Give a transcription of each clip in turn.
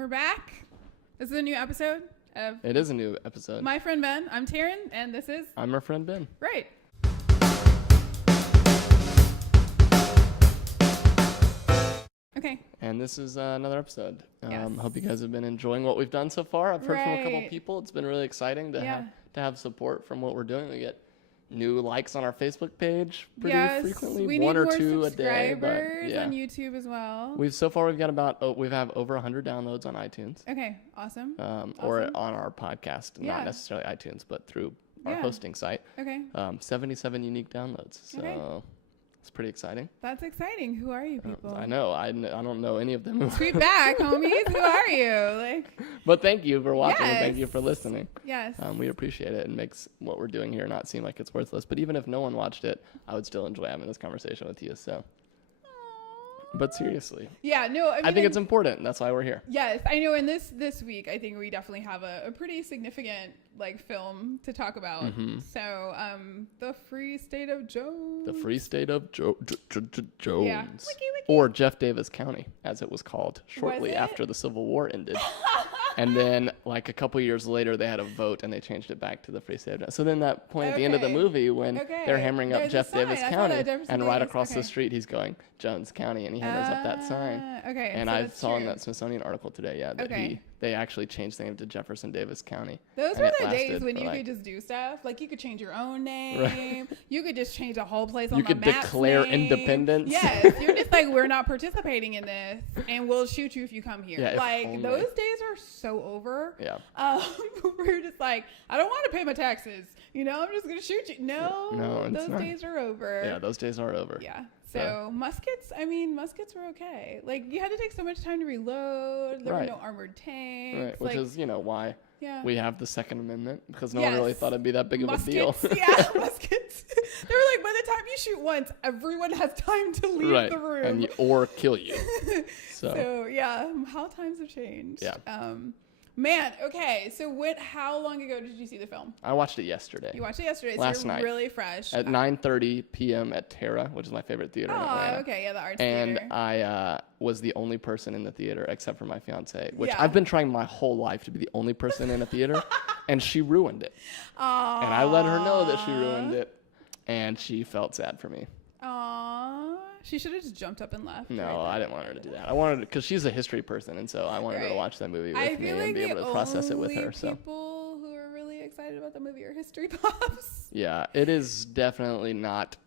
We're back. This is a new episode of... It is a new episode. My Friend Ben. I'm Taryn, and this is... I'm our friend Ben. Right. Okay. And this is another episode. Yes. Hope you guys have been enjoying what we've done so far. I've heard from a couple Right. people. It's been really exciting to have support from what we're doing. We get new likes on our Facebook page pretty frequently, we one need or more two a day. But subscribers on YouTube as well. We've got we have over 100 downloads on iTunes. Okay, awesome. Or on our podcast, Yeah. not necessarily iTunes, but through our Yeah. hosting site. Okay, 77 unique downloads. So Okay. it's pretty exciting. that's exciting. Who are you people? I know. I don't know any of them. Tweet back, homies. Who are you? But thank you for watching and thank you Yes. for listening. Yes. We appreciate it. It makes what we're doing here not seem like it's worthless. But even if no one watched it, I would still enjoy having this conversation with you. So, but seriously, Yeah, no, I think it's important. That's why we're here. Yes, I know. And this week, I think we definitely have a pretty significant film to talk about. Mm-hmm. So, the Free State of Jones. The Free State of Jones. Yeah. Wiki. Or Jeff Davis County, as it was called shortly it? after the Civil War ended. And then, like a couple years later, they had a vote and they changed it back to the Free State of Jones. So then that point at the end of the Okay. movie when Okay. they're hammering up There's a Jeff Davis sign. I saw County that, Jefferson and right Davis. across the Okay. street he's going Jones County and he hammers up that sign. Okay. And so I that's saw in true. that Smithsonian article today, that Okay. they actually changed the name to Jefferson Davis County. Those and were it the days lasted when for, you like- could just do stuff. Like you could change your own name. Right. You could just change a whole place on You the could map's declare name. independence. Yes. You're just like, we're not participating in this and we'll shoot you if you come here. Yeah, if like only. those days are so over. Yeah. We're just like, I don't want to pay my taxes. I'm just going to shoot you. No, it's those not. days are over. Yeah, those days are over. Yeah. So muskets were okay. Like you had to take so much time to reload. There were Right. no armored tanks. Right, which is, why yeah. we have the Second Amendment, because no one really Yes. thought it'd be that big of a deal. Muskets. They were like, by the time you shoot once, everyone has time to leave Right, the room. or kill you. So yeah, how times have changed. Yeah. Man, okay. So how long ago did you see the film? I watched it yesterday. You watched it yesterday, Last so you're night. really fresh. At 9:30 p.m. at Terra, which is my favorite theater in Atlanta. Okay, yeah, the arts And theater. I was the only person in the theater except for my fiance, which Yeah. I've been trying my whole life to be the only person in a theater, and she ruined it. Aww. And I let her know that she ruined it, and she felt sad for me. Aww. She should have just jumped up and left. No, right I didn't want her to do that. I wanted because she's a history person, and so I wanted her to Right. watch that movie I with me feel and like be able the to process it with only her. So people who are really excited about the movie are history buffs. yeah, it is definitely not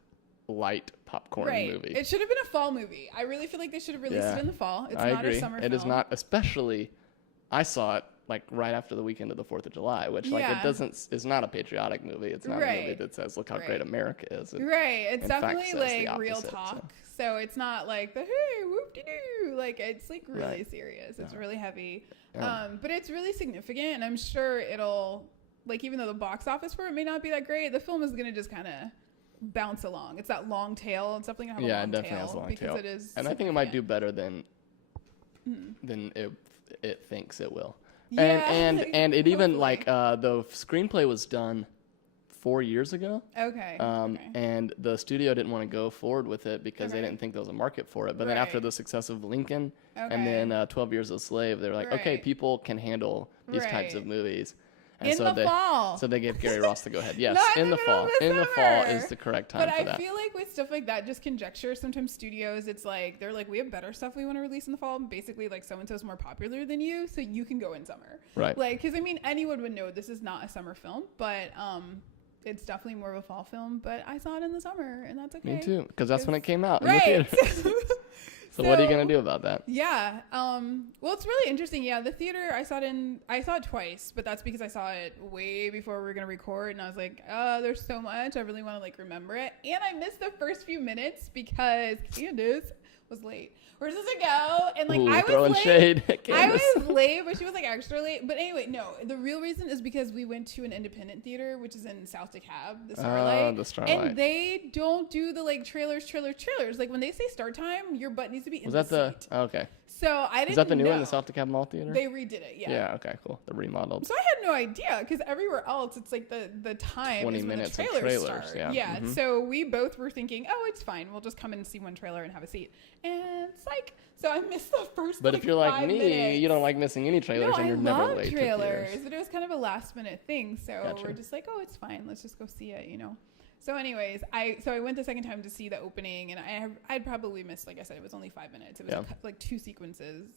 light popcorn Right. movie. It should have been a fall movie. I really feel like they should have released Yeah. it in the fall. It's I not agree. a summer It film. is not, especially. I saw it like right after the weekend of the 4th of July, which Yeah. it's not a patriotic movie. It's not a movie Right. that says, look how Right. great America is. Right. It's in fact definitely says the like real opposite, talk. So it's not like the hey whoop-de-doo. Like it's like really Right. serious. It's Yeah. really heavy. Yeah. But it's really significant, and I'm sure it'll like even though the box office for it may not be that great, the film is gonna just kind of bounce along. It's that long tail. It's definitely gonna have a Yeah, long it definitely tail has a long because tail. it is. And I think it might do significant. better than it thinks it will. Yeah, And it even hopefully. like the screenplay was done 4 years ago. Okay. And the studio didn't want to go forward with it because they Okay. didn't think there was a market for it. But then after Right. the success of Lincoln Okay. and then 12 Years a Slave, they were like, okay, Right. people can handle these types of Right. movies. And In the fall. So they gave Gary Ross the go-ahead. Yes, Not in the middle fall. of the In the fall summer. is the correct time But for I that. feel like with stuff like that, just conjecture. Sometimes studios, it's like they're like, we have better stuff we want to release in the fall. Basically, like so and so is more popular than you, so you can go in summer. Right. Like, because I mean, anyone would know this is not a summer film, but it's definitely more of a fall film. But I saw it in the summer, and that's okay. Me too, because that's when it came out in Right. the theater. So what are you going to do about that? Yeah. Well, it's really interesting. Yeah, the theater I saw it twice, but that's because I saw it way before we were gonna record, and I was like, there's so much I really want to like remember it, and I missed the first few minutes because Candace was late. Where does it go? And like Ooh, I was throwing late. shade at I Candace. was late, but she was like extra late. But anyway, no. The real reason is because we went to an independent theater, which is in South DeKalb, the Starlight. The Starlight. And they don't do the like trailers. Like when they say start time, your butt needs to be in Was the that the? seat. Oh, okay. So I didn't know. Is that the new one, the South DeKalb Mall Theater? They redid it, yeah. Yeah, okay, cool. The remodeled. So I had no idea, because everywhere else, it's like the time 20 is when minutes the of trailers trailers, start. yeah. So we both were thinking, oh, it's fine. We'll just come in and see one trailer and have a seat. And it's like, so I missed the first But if you're like 5 me, minutes. you don't like missing any trailers, and you're never late trailers, to theaters. but it was kind of a last minute thing. So Gotcha. we're just like, oh, it's fine. Let's just go see it, you know. So anyways, I went the second time to see the opening, and I'd probably missed, like I said, it was only 5 minutes. It was like 2 sequences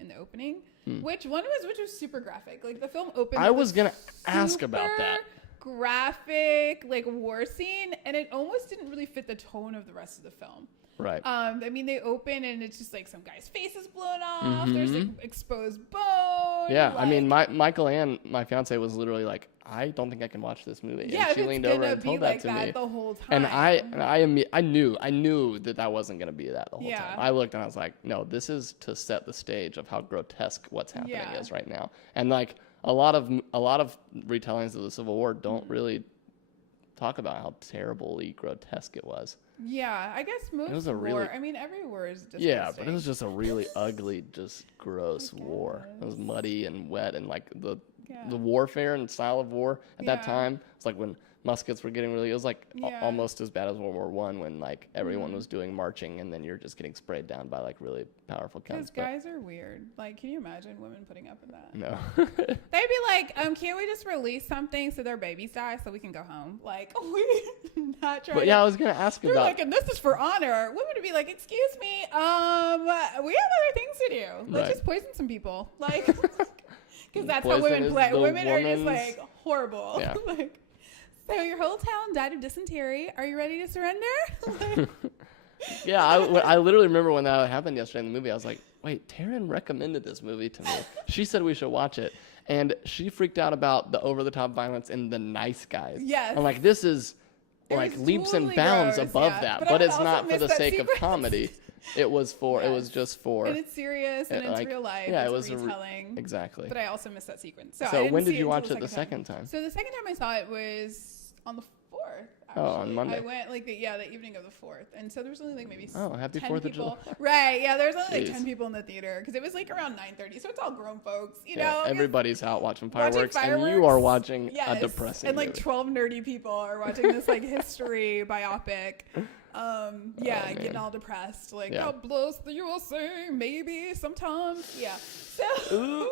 in the opening, which was super graphic. Like the film opened. I was gonna ask about that. Graphic, like war scene, and it almost didn't really fit the tone of the rest of the film. Right. I mean, they open and it's just like some guy's face is blown off. There's like exposed bone. Yeah, like, I mean, Michael Ann, my fiance, was literally like, I don't think I can watch this movie. Yeah, and she leaned over and told that to me the whole time. And I knew that wasn't going to be that the whole time. I looked and I was like, no, this is to set the stage of how grotesque what's happening is right now. And like a lot of retellings of the Civil War don't really talk about how terribly grotesque it was. Yeah, I guess most it was a war. really, I mean, every war is disgusting. Yeah, but it was just a really ugly, just gross war. It was muddy and wet, and like the warfare and style of war at that time. It's like when muskets were getting really. It was like almost as bad as World War I, when like everyone was doing marching, and then you're just getting sprayed down by like really powerful guns. Because guys are weird. Like, can you imagine women putting up with that? No. They'd be like, can't we just release something so their babies die so we can go home? Like, we're not trying. But yeah, I was gonna ask they're about. Like, and this is for honor. Women would be like, excuse me, we have other things to do. Let's just poison some people. Like, because that's how women play. Women are just like horrible. Yeah. Like, so your whole town died of dysentery. Are you ready to surrender? Yeah, I literally remember when that happened yesterday in the movie. I was like, wait, Taryn recommended this movie to me. She said we should watch it. And she freaked out about the over-the-top violence in The Nice Guys. Yes. I'm like, this is like leaps and bounds above that. But it's not for the sake of comedy. It was just for. And it's serious and it's real life. Yeah, it's it was retelling. Exactly. But I also missed that sequence. So when did you watch it the second time? So the second time I saw it was on the 4th. Actually. Oh, on Monday. I went like the evening of the 4th, and so there was only like maybe happy 10 4th of people. July. Right? Yeah, there was only like 10 people in the theater because it was like around 9:30, so it's all grown folks. You know, everybody's out watching fireworks, and you are watching a depressing and like movie. 12 nerdy people are watching this like history biopic. Getting all depressed. Like, God bless the USA, maybe sometimes. Yeah. So,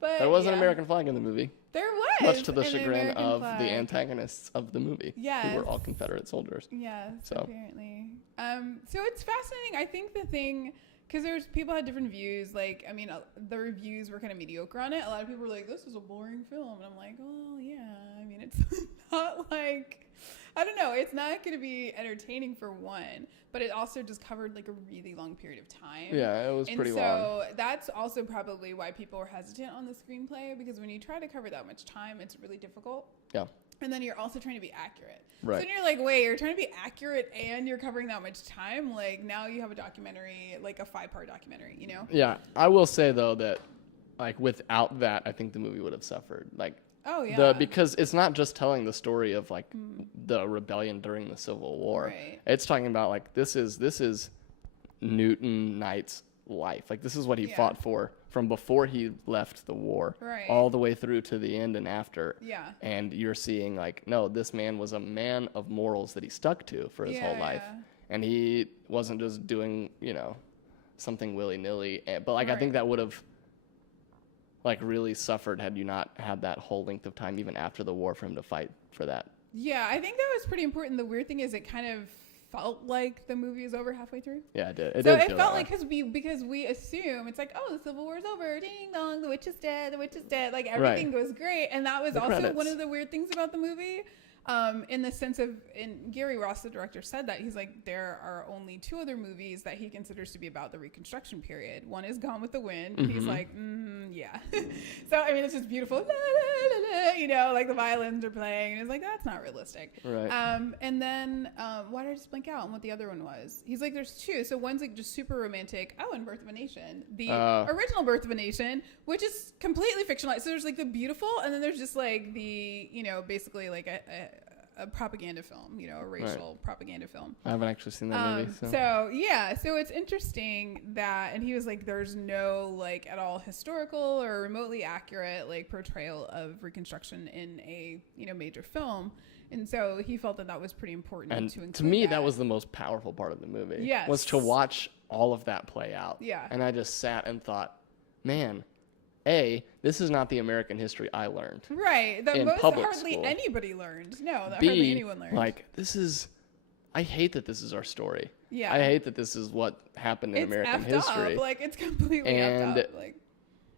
but there was an American flag in the movie. There was. Much to the chagrin of the antagonists of the movie, who were all Confederate soldiers. Yes, apparently. So it's fascinating. I think the thing, because people had different views. Like, I mean, the reviews were kind of mediocre on it. A lot of people were like, this is a boring film. And I'm like, well, yeah. I mean, it's not like, I don't know. It's not going to be entertaining for one, but it also just covered like a really long period of time. Yeah, it was pretty long. So that's also probably why people were hesitant on the screenplay, because when you try to cover that much time, it's really difficult. Yeah. And then you're also trying to be accurate. Right. So then you're like, wait, you're trying to be accurate and you're covering that much time? Like, now you have a documentary, like a 5-part documentary, you know? Yeah. I will say, though, that, like, without that, I think the movie would have suffered. Like, because it's not just telling the story of, like, the rebellion during the Civil War. Right. It's talking about, like, this is Newton Knight's life. Like, this is what he fought for from before he left the war all the way through to the end and after. Yeah. And you're seeing, like, no, this man was a man of morals that he stuck to for his whole life. And he wasn't just doing, something willy-nilly. But, like, I think that would have, like, really suffered had you not had that whole length of time even after the war for him to fight for that. Yeah, I think that was pretty important. The weird thing is it kind of felt like the movie is over halfway through. Yeah, it did. It felt like because we assume it's like, oh, the Civil War's over, ding dong, the witch is dead, like everything goes great, and that was also credits. One of the weird things about the movie. In the sense of, and Gary Ross, the director, said that he's like, there are only 2 other movies that he considers to be about the Reconstruction period. One is Gone with the Wind. Mm-hmm. He's like, yeah. So I mean, it's just beautiful, like the violins are playing, and it's like, that's not realistic. Right. And then why did I just blank out on what the other one was? He's like, there's 2. So one's like just super romantic. Oh, and Birth of a Nation, the original Birth of a Nation, which is completely fictionalized. So there's like the beautiful, and then there's just like the, basically like a propaganda film, you know, a racial propaganda film. I haven't actually seen that movie. So it's interesting that, and he was like, there's no like at all historical or remotely accurate like portrayal of Reconstruction in a, you know, major film. And so he felt that was pretty important and to include. To me, that was the most powerful part of the movie. Yes. Was to watch all of that play out. Yeah. And I just sat and thought, man, A, this is not the American history I learned. Right. That in most public hardly school. anybody learned. No, that B, hardly anyone learned. Like, I hate that this is our story. Yeah. I hate that this is what happened in American history. Up. Like, it's completely effed up. Like,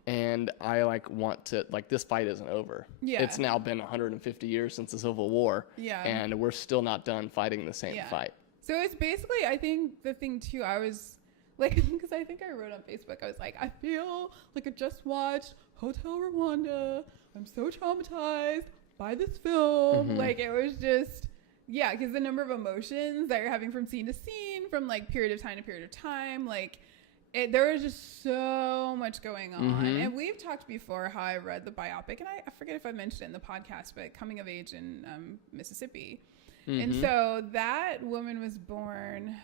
and I like want to, like, this fight isn't over. Yeah. It's now been 150 years since the Civil War. Yeah. And we're still not done fighting the same fight. So it's basically, I think the thing too, I was like, because I think I wrote on Facebook, I was like, I feel like I just watched Hotel Rwanda. I'm so traumatized by this film. Mm-hmm. Like, it was just, yeah, because the number of emotions that you're having from scene to scene, from like period of time to period of time, like, there was just so much going on. Mm-hmm. And we've talked before how I read the biopic, and I forget if I mentioned it in the podcast, but Coming of Age in Mississippi. Mm-hmm. And so that woman was born,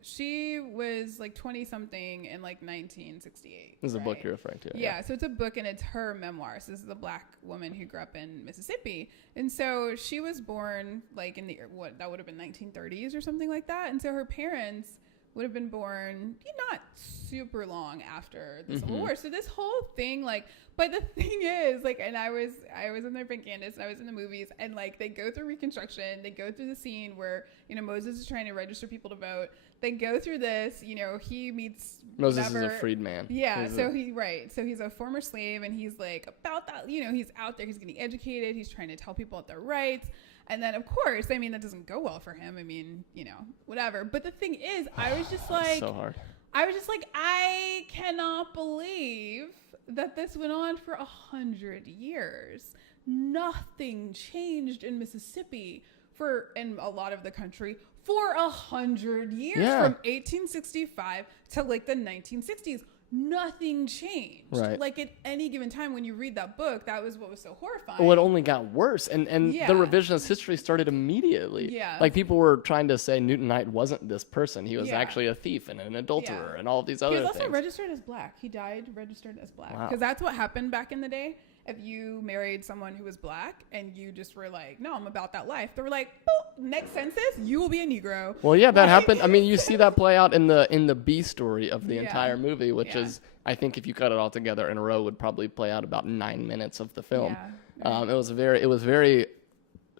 she was like 20 something in like 1968. This is a book you're referring to. Yeah, so it's a book and it's her memoirs. This is a black woman who grew up in Mississippi. And so she was born like in the, that would have been 1930s or something like that. And so her parents would have been born not super long after the Civil War. So this whole thing, like, but the thing is, like, and I was in their Pink Candace and I was in the movies, and like they go through Reconstruction, they go through the scene where, you know, Moses is trying to register people to vote. They go through this, you know, he meets Moses is a freedman. Yeah, so he's a former slave, and he's like about that, you know, he's out there, he's getting educated, he's trying to tell people about their rights. And then, of course, I mean, that doesn't go well for him. I mean, you know, whatever. But the thing is, I was just like, so hard. I was just like, I cannot believe that this went on for 100 years. Nothing changed in Mississippi in a lot of the country for 100 years, from 1865 to like the 1960s. Nothing changed. Right. Like at any given time when you read that book, that was what was so horrifying. Well, it only got worse. And the revisionist history started immediately. Yeah. Like people were trying to say Newton Knight wasn't this person. He was actually a thief and an adulterer and all of these other things. He was also registered as black. He died registered as black. Wow. Because that's what happened back in the day. If you married someone who was black and you just were like, no, I'm about that life, they were like, boop, next census, you will be a Negro. Well, yeah, that happened. I mean, you see that play out in the B story of the entire movie, which is, I think if you cut it all together in a row, would probably play out about 9 minutes of the film. Yeah. It was very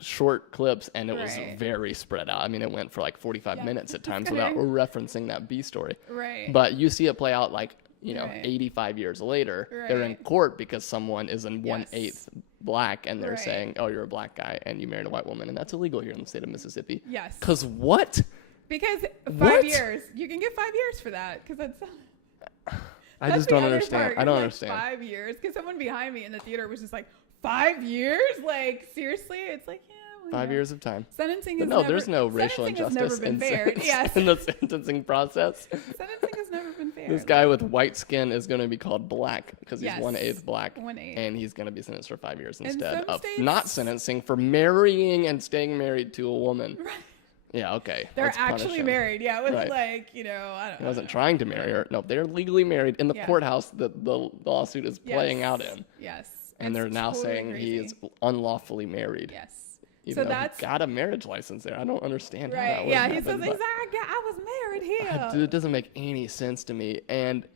short clips, and it was very spread out. I mean, it went for like 45 minutes at times without referencing that B story. Right. But you see it play out like, you know, 85 years later, they're in court because someone is in 1/8 black, and they're saying, oh, you're a black guy and you married a white woman, and that's illegal here in the state of Mississippi. Yes. Because what? Because 5 years. You can get 5 years for that, because I just don't understand. I don't understand. 5 years, because someone behind me in the theater was just like, 5 years? Like, seriously? It's like, yeah. 5 years of time. Sentencing is there's no racial injustice in the sentencing process. Sentencing has never been fair. This guy with white skin is going to be called black because he's 1/8 black. 1/8. And he's going to be sentenced for 5 years instead of states, not sentencing for marrying and staying married to a woman. Right. Yeah, okay. They're actually married. Yeah, it wasn't like, you know, I don't know. He wasn't trying to marry her. No, they're legally married in the courthouse that the lawsuit is playing out in. Yes. And they're now saying he is unlawfully married. Yes. Even though he got a marriage license there. I don't understand how that would happen. He says, I was married here. Dude, it doesn't make any sense to me. And,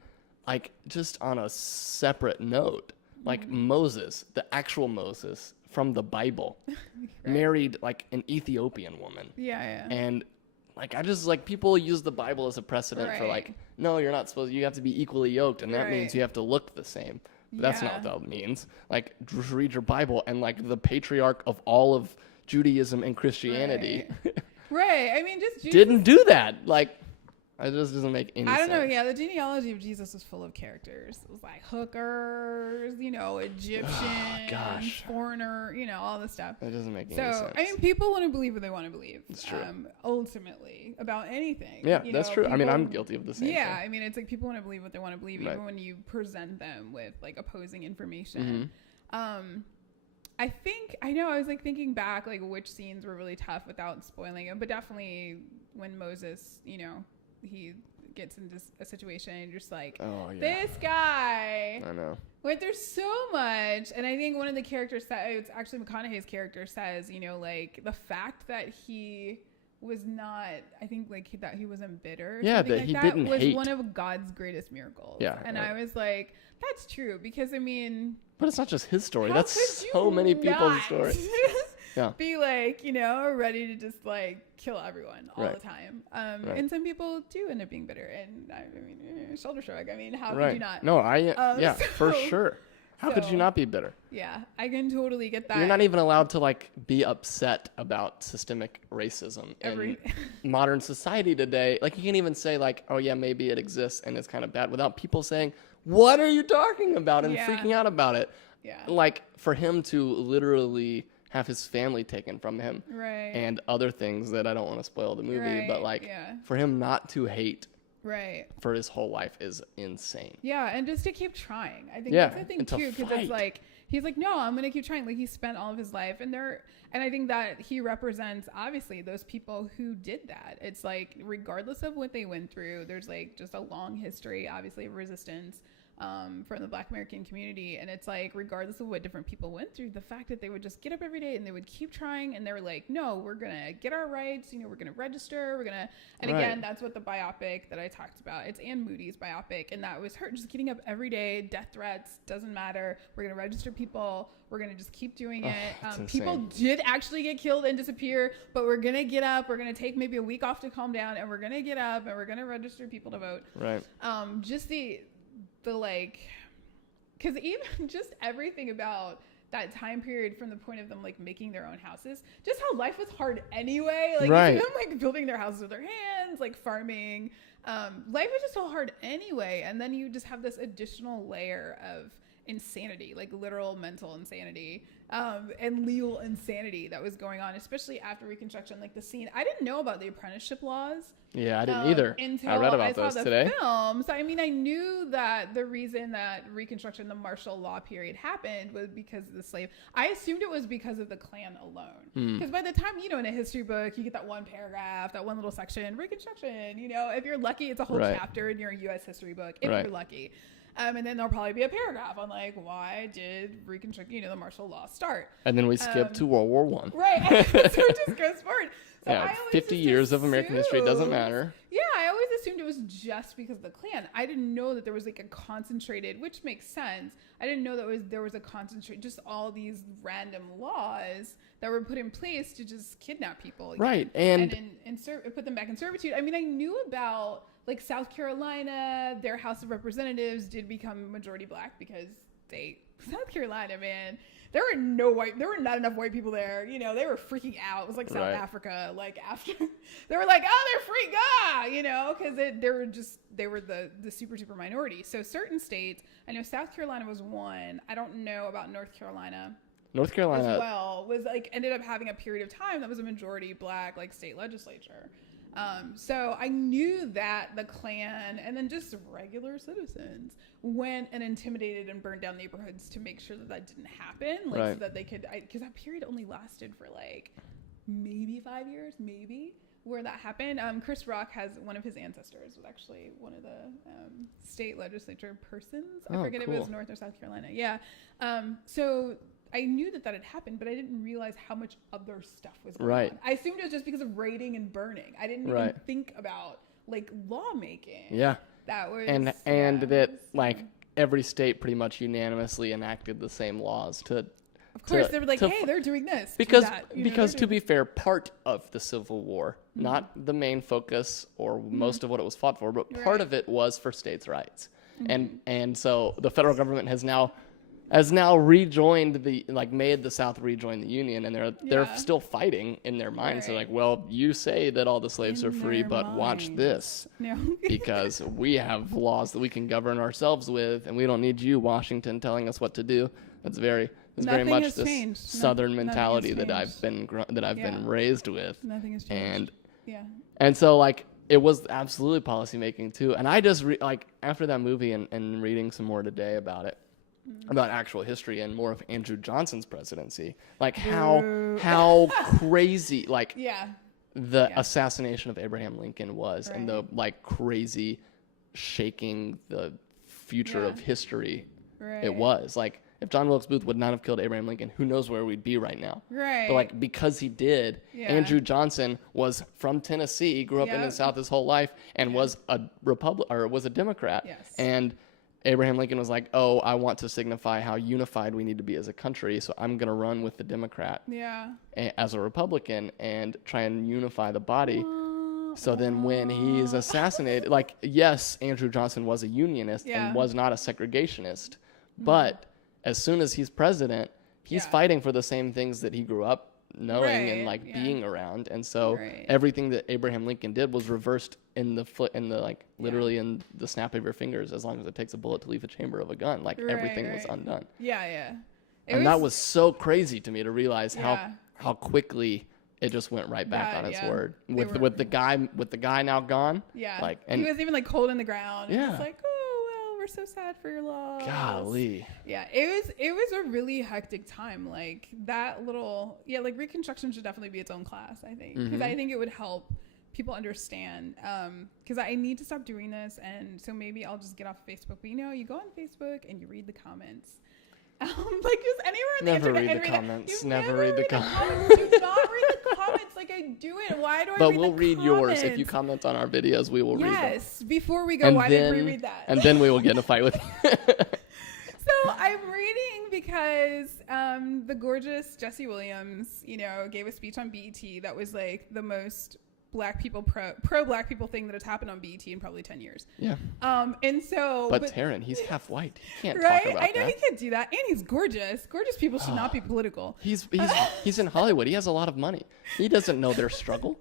like, just on a separate note, like Moses, the actual Moses from the Bible, married, like, an Ethiopian woman. Yeah. And, like, I just, like, people use the Bible as a precedent for, like, no, you're not supposed, you have to be equally yoked, and that means you have to look the same. But that's not what that means. Like, just read your Bible, and, like, the patriarch of all of Judaism and Christianity I mean, just Jesus didn't do that. Like, it just doesn't make any sense. I don't know. Yeah, the genealogy of Jesus was full of characters. It was like hookers, you know, Egyptian, foreigner, you know, all this stuff. It doesn't make any sense. So, I mean, people want to believe what they want to believe. It's true. Ultimately, about anything. Yeah, that's true. I mean, I'm guilty of the same thing. Yeah, I mean, it's like people want to believe what they want to believe, even when you present them with, like, opposing information. I was like thinking back, like which scenes were really tough without spoiling it, but definitely when Moses, he gets into a situation and you're just like, this guy I know. went through so much. And I think one of the characters it's actually McConaughey's character says, like the fact that he was not, I think like that he wasn't bitter. Yeah, that like he that didn't was hate. one of God's greatest miracles. Yeah. And I was like, that's true, because I mean, but it's not just his story. how That's could so you many people's not story. Yeah. be like, ready to just like kill everyone all the time. And some people do end up being bitter. And I mean, shoulder shrug. I mean, how could you not? No, for sure. How could you not be bitter? Yeah, I can totally get that. You're not even allowed to like be upset about systemic racism in modern society today. Like you can't even say like, oh yeah, maybe it exists and it's kind of bad without people saying, what are you talking about, and freaking out about it. Yeah. Like for him to literally have his family taken from him and other things that I don't want to spoil the movie, but like for him not to hate for his whole life is insane. Yeah, and just to keep trying. I think that's the thing too, because it's like he's like, no, I'm gonna keep trying. Like he spent all of his life, and I think that he represents obviously those people who did that. It's like regardless of what they went through, there's like just a long history, obviously, of resistance from the Black American community. And it's like, regardless of what different people went through, the fact that they would just get up every day and they would keep trying, and they were like, no, we're going to get our rights. We're going to register. Again, that's what the biopic that I talked about, it's Anne Moody's biopic. And that was her just getting up every day, death threats, doesn't matter. We're going to register people. We're going to just keep doing it. People did actually get killed and disappear, but we're going to get up. We're going to take maybe a week off to calm down, and we're going to get up and we're going to register people to vote. Right. Just the like, because even just everything about that time period, from the point of them like making their own houses, just how life was hard anyway, like them like building their houses with their hands, like farming, life was just so hard anyway. And then you just have this additional layer of insanity, like literal mental insanity, and legal insanity that was going on, especially after Reconstruction. Like the scene, I didn't know about the apprenticeship laws. Yeah, I didn't either. Until I read about saw those the today. film. So I mean, I knew that the reason that Reconstruction, the martial law period, happened was because of the slave. I assumed it was because of the Klan alone. Because by the time, in a history book, you get that one paragraph, that one little section, Reconstruction. If you're lucky, it's a whole chapter in your U.S. history book, if you're lucky. And then there'll probably be a paragraph on like, why did Reconstruction, the martial law start? And then we skip to World War I. Right. So it just goes forward. So 50 years of American history, doesn't matter. Yeah, I always assumed it was just because of the Klan. I didn't know that there was like a concentrated, which makes sense. I didn't know that there was a concentrated, just all these random laws that were put in place to just kidnap people. Right. And put them back in servitude. I mean, I knew about like South Carolina, their House of Representatives did become majority Black because South Carolina, man, there were not enough white people there. They were freaking out. It was like South Africa. Like after they were like, oh, they're freak, because they were the super minority. So certain states, I know South Carolina was one. I don't know about North Carolina. North Carolina as well was like ended up having a period of time that was a majority Black like state legislature. So I knew that the Klan and then just regular citizens went and intimidated and burned down neighborhoods to make sure that didn't happen, so that they could, because that period only lasted for like maybe 5 years, where that happened. Chris Rock has one of his ancestors was actually one of the state legislature persons. I forget if it was North or South Carolina. Yeah. So I knew that had happened, but I didn't realize how much other stuff was going on. I assumed it was just because of raiding and burning. I didn't even think about like lawmaking. Yeah. That was like every state pretty much unanimously enacted the same laws to. Of course, they were like, hey, they're doing this. Because to be fair, part of the Civil War, not the main focus or most of what it was fought for, but part of it was for states' rights. And so the federal government has now rejoined made the South rejoin the Union, and they're still fighting in their minds. They're like, well, you say that all the slaves are free, but watch this. No. Because we have laws that we can govern ourselves with, and we don't need you, Washington, telling us what to do. It's very much this Southern mentality that I've been raised with. Nothing has changed. And so like it was absolutely policymaking too. And I just after that movie and reading some more today about it, about actual history and more of Andrew Johnson's presidency. Like how crazy, like the assassination of Abraham Lincoln was, and the like crazy shaking the future of history it was. Like if John Wilkes Booth would not have killed Abraham Lincoln, who knows where we'd be right now. Right. But like because he did, Andrew Johnson was from Tennessee, grew up in the South his whole life, and was a was a Democrat. Yes. And Abraham Lincoln was like, oh, I want to signify how unified we need to be as a country, so I'm going to run with the Democrat as a Republican and try and unify the body. So then when he's assassinated, like, yes, Andrew Johnson was a unionist and was not a segregationist, but as soon as he's president, he's fighting for the same things that he grew up knowing and like being around. And so everything that Abraham Lincoln did was reversed in the like literally in the snap of your fingers, as long as it takes a bullet to leave the chamber of a gun. Like everything was undone. That was so crazy to me to realize how quickly it just went right back on its word with the guy now gone. Like, and he was even like cold in the ground. Yeah. It's like, oh well, we're so sad for your loss. Golly. Yeah, it was a really hectic time. Like that little like Reconstruction should definitely be its own class, I think, because I think it would help people understand. Because I need to stop doing this, and so maybe I'll just get off Facebook. But you go on Facebook and you read the comments. Like just anywhere on the internet. Never read the comments. Never read the comments. Do not read the comments like I do it. Why do I read the comments? But we'll read yours. If you comment on our videos, we will read them. Yes. Before we go, why did we read that? And then we will get in a fight with you. So I'm reading because the gorgeous Jesse Williams, gave a speech on BET that was like the most Black people pro Black people thing that has happened on BET in probably 10 years. Yeah. And so. But Taryn, he's half white. He can't talk about that. I know he can't do that, and he's gorgeous. Gorgeous people should not be political. He's in Hollywood. He has a lot of money. He doesn't know their struggle.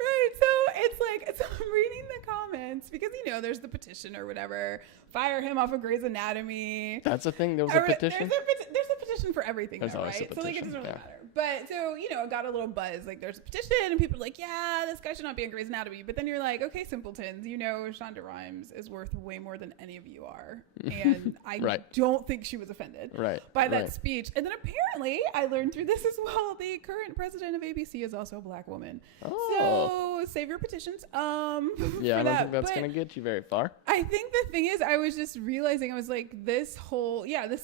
Right. So it's like, so I'm reading the comments because there's the petition or whatever. Fire him off of Grey's Anatomy. That's a thing. There was a petition. There's a petition for everything, right? So like it doesn't really matter. But so it got a little buzz. Like there's a petition, and people are like, yeah, this guy should not be on Grey's Anatomy. But then you're like, okay, simpletons, Shonda Rhimes is worth way more than any of you are, and I don't think she was offended by that speech. And then apparently, I learned through this as well. The current president of ABC is also a Black woman. Oh. So save your petitions. I don't think that's gonna get you very far. I think the thing is, I was just realizing, I was like, this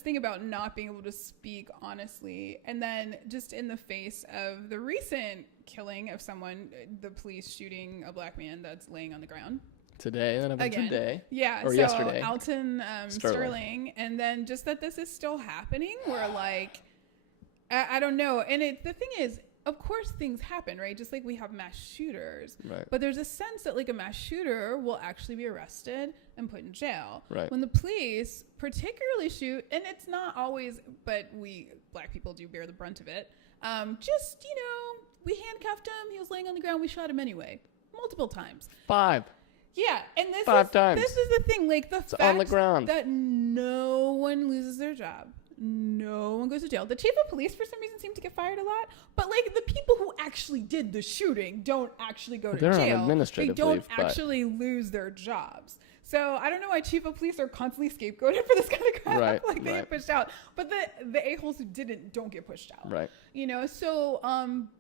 thing about not being able to speak honestly, and then just in the face of the recent killing of someone, the police shooting a Black man that's laying on the ground. Today. Yeah. Or yesterday. Alton Sterling. And then just that this is still happening where like, I don't know. And the thing is, of course things happen, right? Just like we have mass shooters. Right. But there's a sense that like a mass shooter will actually be arrested and put in jail. Right. When the police particularly shoot, and it's not always, but we Black people do bear the brunt of it. We handcuffed him. He was laying on the ground. We shot him anyway. Multiple times. 5. Yeah, and Five times. This is the thing, like the fact on the ground. that no one loses their job, no one goes to jail. The chief of police, for some reason, seemed to get fired a lot, but like the people who actually did the shooting don't actually go to jail. They're on administrative They don't leave, actually lose their jobs. So I don't know why chief of police are constantly scapegoated for this kind of crap. They get pushed out, but the a-holes who didn't don't get pushed out. Right. So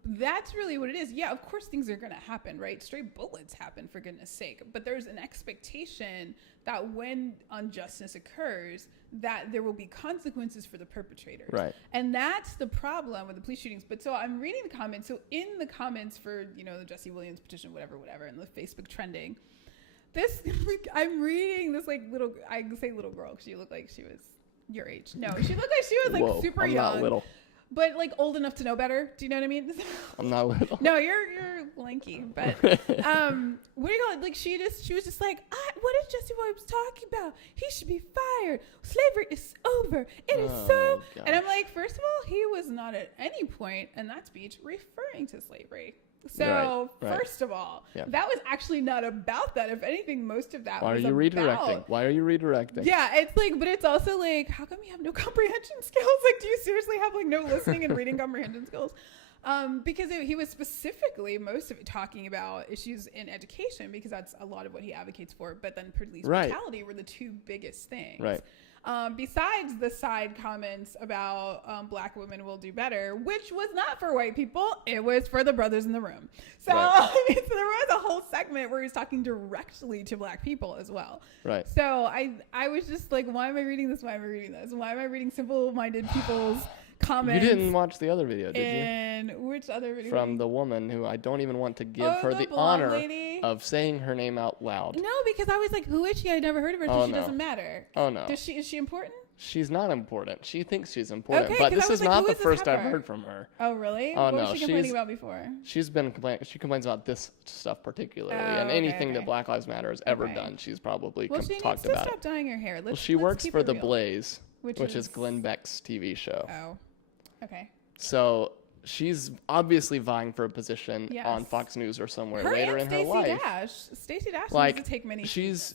that's really what it is. Yeah, of course things are going to happen, right? Stray bullets happen, for goodness sake. But there's an expectation that when injustice occurs, that there will be consequences for the perpetrators. Right. And that's the problem with the police shootings. But so I'm reading the comments. So in the comments for, the Jesse Williams petition, whatever, and the Facebook trending, I'm reading this like little, I say little girl because she looked like she was your age. No, she looked like she was like super young. I'm not little. But like old enough to know better. Do you know what I mean? I'm not little. No, you're lanky. But what do you call it? Like she was just like, what is Jesse Williams talking about? He should be fired. Slavery is over. It is so. Gosh. And I'm like, first of all, he was not at any point in that speech referring to slavery. So first of all, that was actually not about that. If anything, most of that was about. Why are you redirecting? Yeah, it's like, but it's also like, how come you have no comprehension skills? Like, do you seriously have like no listening and reading comprehension skills? Because he was specifically most of it talking about issues in education because that's a lot of what he advocates for. But then police brutality were the two biggest things. Right. Besides the side comments about black women will do better, which was not for white people, it was for the brothers in the room. So, Right. so there was a whole segment where he was talking directly to black people as well. Right. So I was just like, why am I reading this? Why am I reading this? Why am I reading simple-minded people's comments? You didn't watch the other video, did you? And which other video? From the woman who I don't even want to give her the blonde honor lady? of saying her name out loud. No, because I was like, who is she? I never heard of her, so Oh, she no. doesn't matter. Oh, no. Is she important? She's not important. She thinks she's important, Okay, but 'cause this I was is like, not who the is this first I've heifer? heard from her. Oh, really? Oh, What no, was she complaining she's- about before? She's been she complains about this stuff particularly, Oh, and okay, anything okay. that Black Lives Matter has ever Okay. done, she's probably Well, she needs talked to about stop it. dyeing her hair. Well, she works for The Blaze, which is is Glenn Beck's TV show. Oh, okay. So she's obviously vying for a position Yes. on Fox News or somewhere Her later and in her life. Stacey Dash Like, needs to take many. she's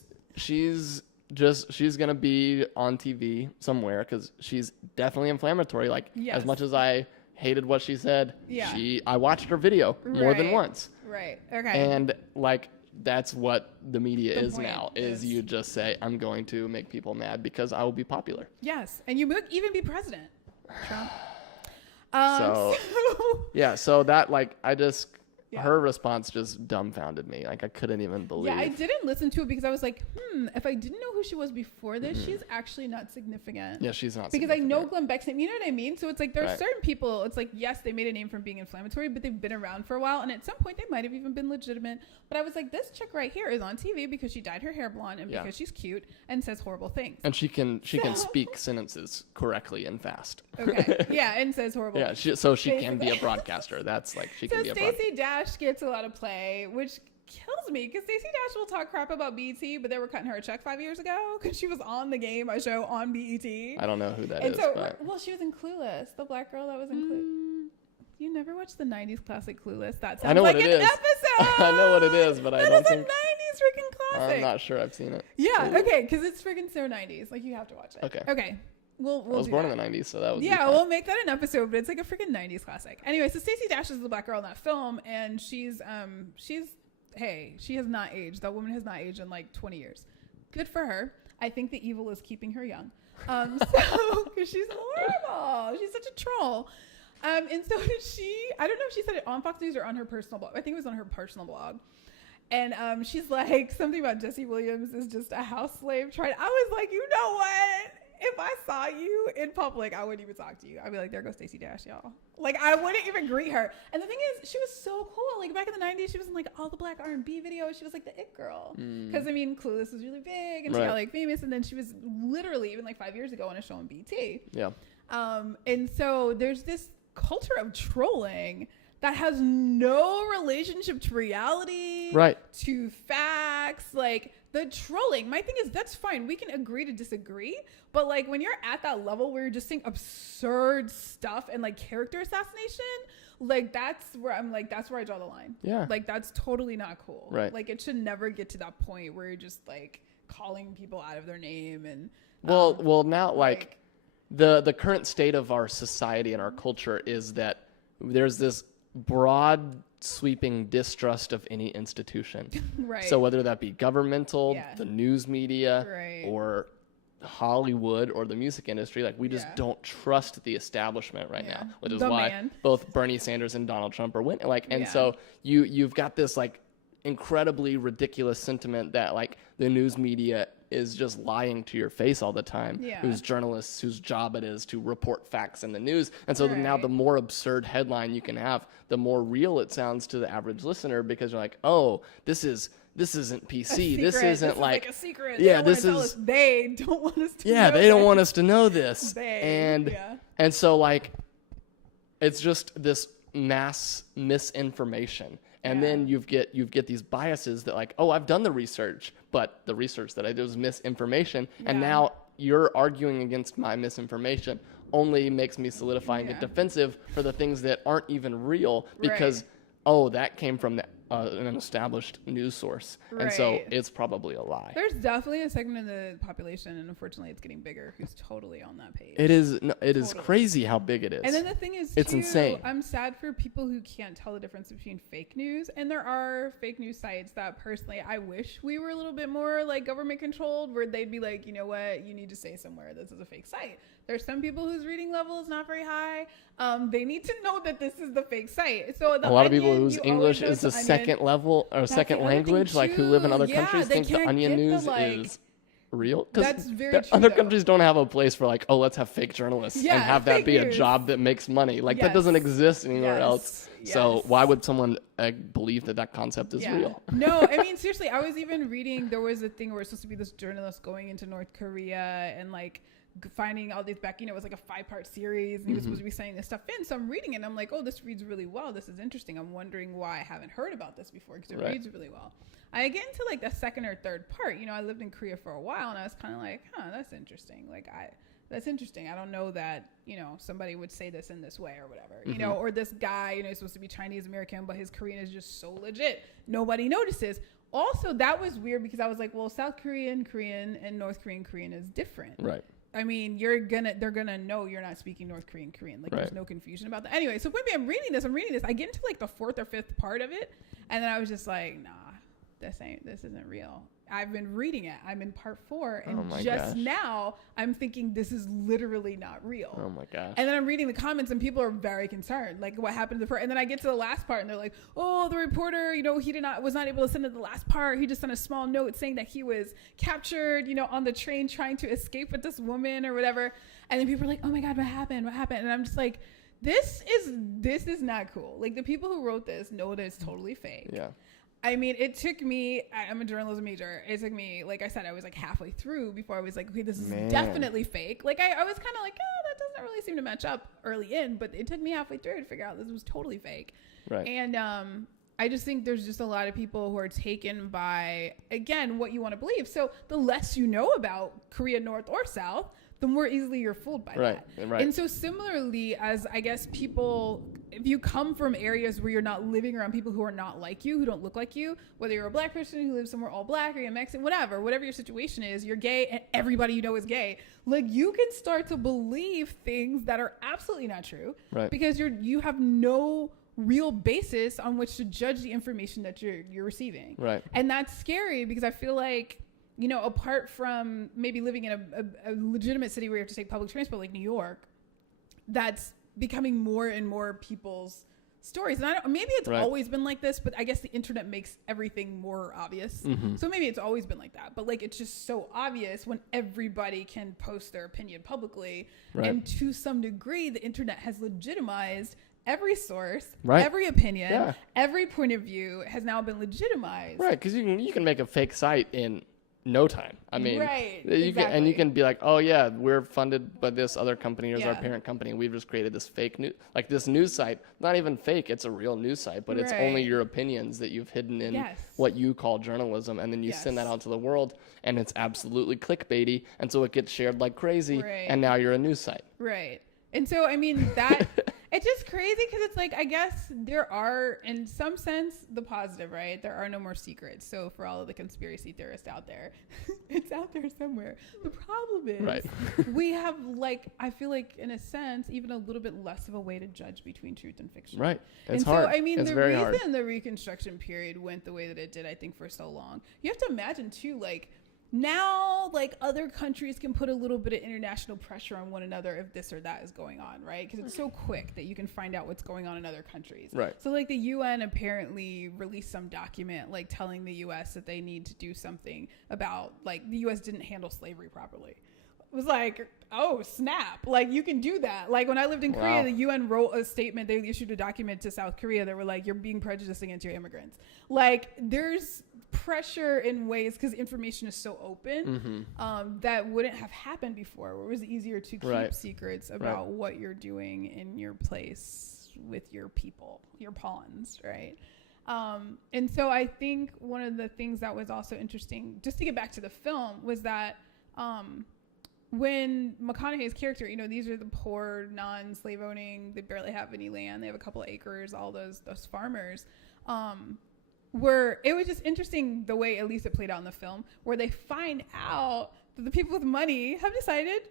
gonna be on TV somewhere because she's definitely inflammatory. Like Yes. as much as I hated what she said, Yeah. I watched her video more than Right. once, Right. Okay. and like that's what the media The is point now. is- You just say I'm going to make people mad because I will be popular. yes, and you would even be president, Trump. So- Yeah, so that like Yeah. her response just dumbfounded me. Like I couldn't even believe. Yeah, I didn't listen to it because I was like, if I didn't know who she was before this, she's actually not significant. Yeah, she's not. Because I know significant. Glenn Beck's name, you know what I mean? So it's like there are Right. certain people, it's like, yes, they made a name from being inflammatory, but they've been around for a while. And at some point, they might have even been legitimate. But I was like, this chick right here is on TV because she dyed her hair blonde and Yeah. because she's cute and says horrible things. And she can speak sentences correctly and fast. Okay. Yeah, and says horrible Yeah, so she can be a broadcaster. That's like she So can be a broadcaster. Stacey Dash gets a lot of play, which kills me because Stacey Dash will talk crap about BET, but they were cutting her a check 5 years ago because she was on The Game, a show on BET. I don't know who that And is, so, but well, she was in Clueless, the black girl that was in Clueless. You never watched the 90s classic Clueless? That sounds I know like what it an is. episode! I know what it is, but I don't think That is a 90s freaking classic. I'm not sure I've seen it. Yeah, okay, because it's freaking so 90s. Like, you have to watch it. Okay. Okay. We'll I was do born that. in the 90s, so that was Yeah, we'll make that an episode, but it's like a freaking 90s classic. Anyway, so Stacey Dash is the black girl in that film, and she's hey, she has not aged. That woman has not aged in like 20 years. Good for her. I think the evil is keeping her young. So, because she's horrible. She's such a troll. And so I don't know if she said it on Fox News or on her personal blog. I think it was on her personal blog. And she's like, something about Jesse Williams is just a house slave. I was like, you know what? If I saw you in public, I wouldn't even talk to you. I'd be like, there goes Stacey Dash, y'all. Like, I wouldn't even greet her. And the thing is, she was so cool. Like, back in the 90s, she was in, like, all the black R&B videos. She was, like, the it girl. Because, I mean, Clueless was really big, and she got, like, famous. And then she was literally, even, like, 5 years ago on a show on BT. Yeah. And so there's this culture of trolling that has no relationship to reality, Right. to facts. Like, the trolling, my thing is, that's fine. We can agree to disagree. But, like, when you're at that level where you're just saying absurd stuff and, like, character assassination, like, that's where I'm like, that's where I draw the line. Yeah. Like, that's totally not cool. Right. Like, it should never get to that point where you're just, like, calling people out of their name. And Well, now, like the current state of our society and our culture is that there's this broad sweeping distrust of any institution. right. So whether that be governmental, Yeah. the news media, Right. or Hollywood or the music industry, like we just Yeah. don't trust the establishment right Yeah. now, which is The why man. both Bernie Sanders and Donald Trump are winning. Like, and Yeah. so you've got this like incredibly ridiculous sentiment that like the news media is just lying to your face all the time. Yeah. Who's journalists whose job it is to report facts in the news. And so now Right. the more absurd headline you can have, the more real it sounds to the average listener, because you're like, oh, this isn't PC. This isn't like a secret. Yeah, They don't this wanna tell is us. They don't want us to. yeah, know they don't this. want us to know this. They, And so like it's just this mass misinformation. And Yeah. then you get these biases that like, oh, I've done the research, but the research that I did was misinformation. And Yeah. now you're arguing against my misinformation only makes me solidify and get Yeah. defensive for the things that aren't even real because, Right. oh, that came from an established news source, and so it's probably a lie. There's definitely a segment of the population, and unfortunately it's getting bigger, who's totally on that page. It is crazy how big it is. And then the thing is, it's insane. I'm sad for people who can't tell the difference between fake news, and there are fake news sites that personally I wish we were a little bit more like government controlled, where they'd be like, you know what, you need to say somewhere this is a fake site. There's some people whose reading level is not very high. They need to know that this is the fake site. So a lot of people whose English is the second level or second language, like who live in other countries, think the Onion news is real. That's very true. Other countries don't have a place for like, oh, let's have fake journalists and have that be a job that makes money. Like that doesn't exist anywhere else. So why would someone believe that concept is real? No, I mean, seriously, I was even reading, there was a thing where it's supposed to be this journalist going into North Korea and like finding all these back, it was like a 5-part series, and he was supposed to be saying this stuff in. So I'm reading it and I'm like, oh, this reads really well. This is interesting. I'm wondering why I haven't heard about this before, because it reads really well. I get into like the second or third part. I lived in Korea for a while, and I was kind of like, that's interesting. That's interesting. I don't know that, somebody would say this in this way or whatever, or this guy, he's supposed to be Chinese American, but his Korean is just so legit. Nobody notices. Also, that was weird because I was like, well, South Korean Korean and North Korean Korean is different. Right. I mean, they're gonna know you're not speaking North Korean Korean. Like there's no confusion about that. Anyway, so maybe I'm reading this. I get into like the 4th or 5th part of it, and then I was just like, nah, this isn't real. I've been reading it. I'm in part 4, and now I'm thinking this is literally not real. Oh my gosh. And then I'm reading the comments, and people are very concerned, like what happened to the first. And then I get to the last part, and they're like, "Oh, the reporter, he was not able to send it the last part. He just sent a small note saying that he was captured, on the train trying to escape with this woman or whatever." And then people are like, "Oh my God, what happened? What happened?" And I'm just like, this is not cool. Like the people who wrote this know that it's totally fake. Yeah. I mean, it took me, I'm a journalism major. It took me, like I said, I was like halfway through before I was like, okay, this is definitely fake. Like I was kind of like, that doesn't really seem to match up early in, but it took me halfway through to figure out this was totally fake. Right. And I just think there's just a lot of people who are taken by, again, what you want to believe. So the less you know about Korea North or South, the more easily you're fooled by that. Right. And so similarly, as I guess people, if you come from areas where you're not living around people who are not like you, who don't look like you, whether you're a black person who lives somewhere all black or you're Mexican, whatever your situation is, you're gay and everybody you know is gay, like you can start to believe things that are absolutely not true because you have no real basis on which to judge the information that you're receiving. Right. And that's scary because I feel like, apart from maybe living in a legitimate city where you have to take public transport like New York, that's becoming more and more people's stories. And maybe it's always been like this, but I guess the internet makes everything more obvious. Mm-hmm. So maybe it's always been like that. But like it's just so obvious when everybody can post their opinion publicly. And to some degree, the internet has legitimized every source, every opinion, every point of view has now been legitimized. Right, because you can make a fake site in no time. I mean, you can be like, oh yeah, we're funded by this other company as our parent company, and we've just created this fake news, like this news site, not even fake, it's a real news site, but it's only your opinions that you've hidden in what you call journalism, and then you send that out to the world, and it's absolutely clickbaity, and so it gets shared like crazy, and now you're a news site. Right. And so, I mean, that it's just crazy because it's like, I guess there are, in some sense, the positive, right? There are no more secrets. So for all of the conspiracy theorists out there, it's out there somewhere. The problem is we have, like, I feel like, in a sense, even a little bit less of a way to judge between truth and fiction. Right. It's hard. So, I mean, the reason the Reconstruction period went the way that it did, I think, for so long, you have to imagine, too, like, now, like, other countries can put a little bit of international pressure on one another if this or that is going on, right? Because it's so quick that you can find out what's going on in other countries. Right. So, like, the UN apparently released some document, like, telling the U.S. that they need to do something about, like, the U.S. didn't handle slavery properly. It was like, oh, snap. Like, you can do that. Like, when I lived in Korea, the UN wrote a statement. They issued a document to South Korea that were like, you're being prejudiced against your immigrants. Like, there's pressure in ways because information is so open that wouldn't have happened before, where it was easier to keep secrets about what you're doing in your place with your people, your pawns, right? And so I think one of the things that was also interesting, just to get back to the film, was that when McConaughey's character, these are the poor, non-slave owning, they barely have any land, they have a couple of acres, all those farmers, it was just interesting the way, at least it played out in the film, where they find out that the people with money have decided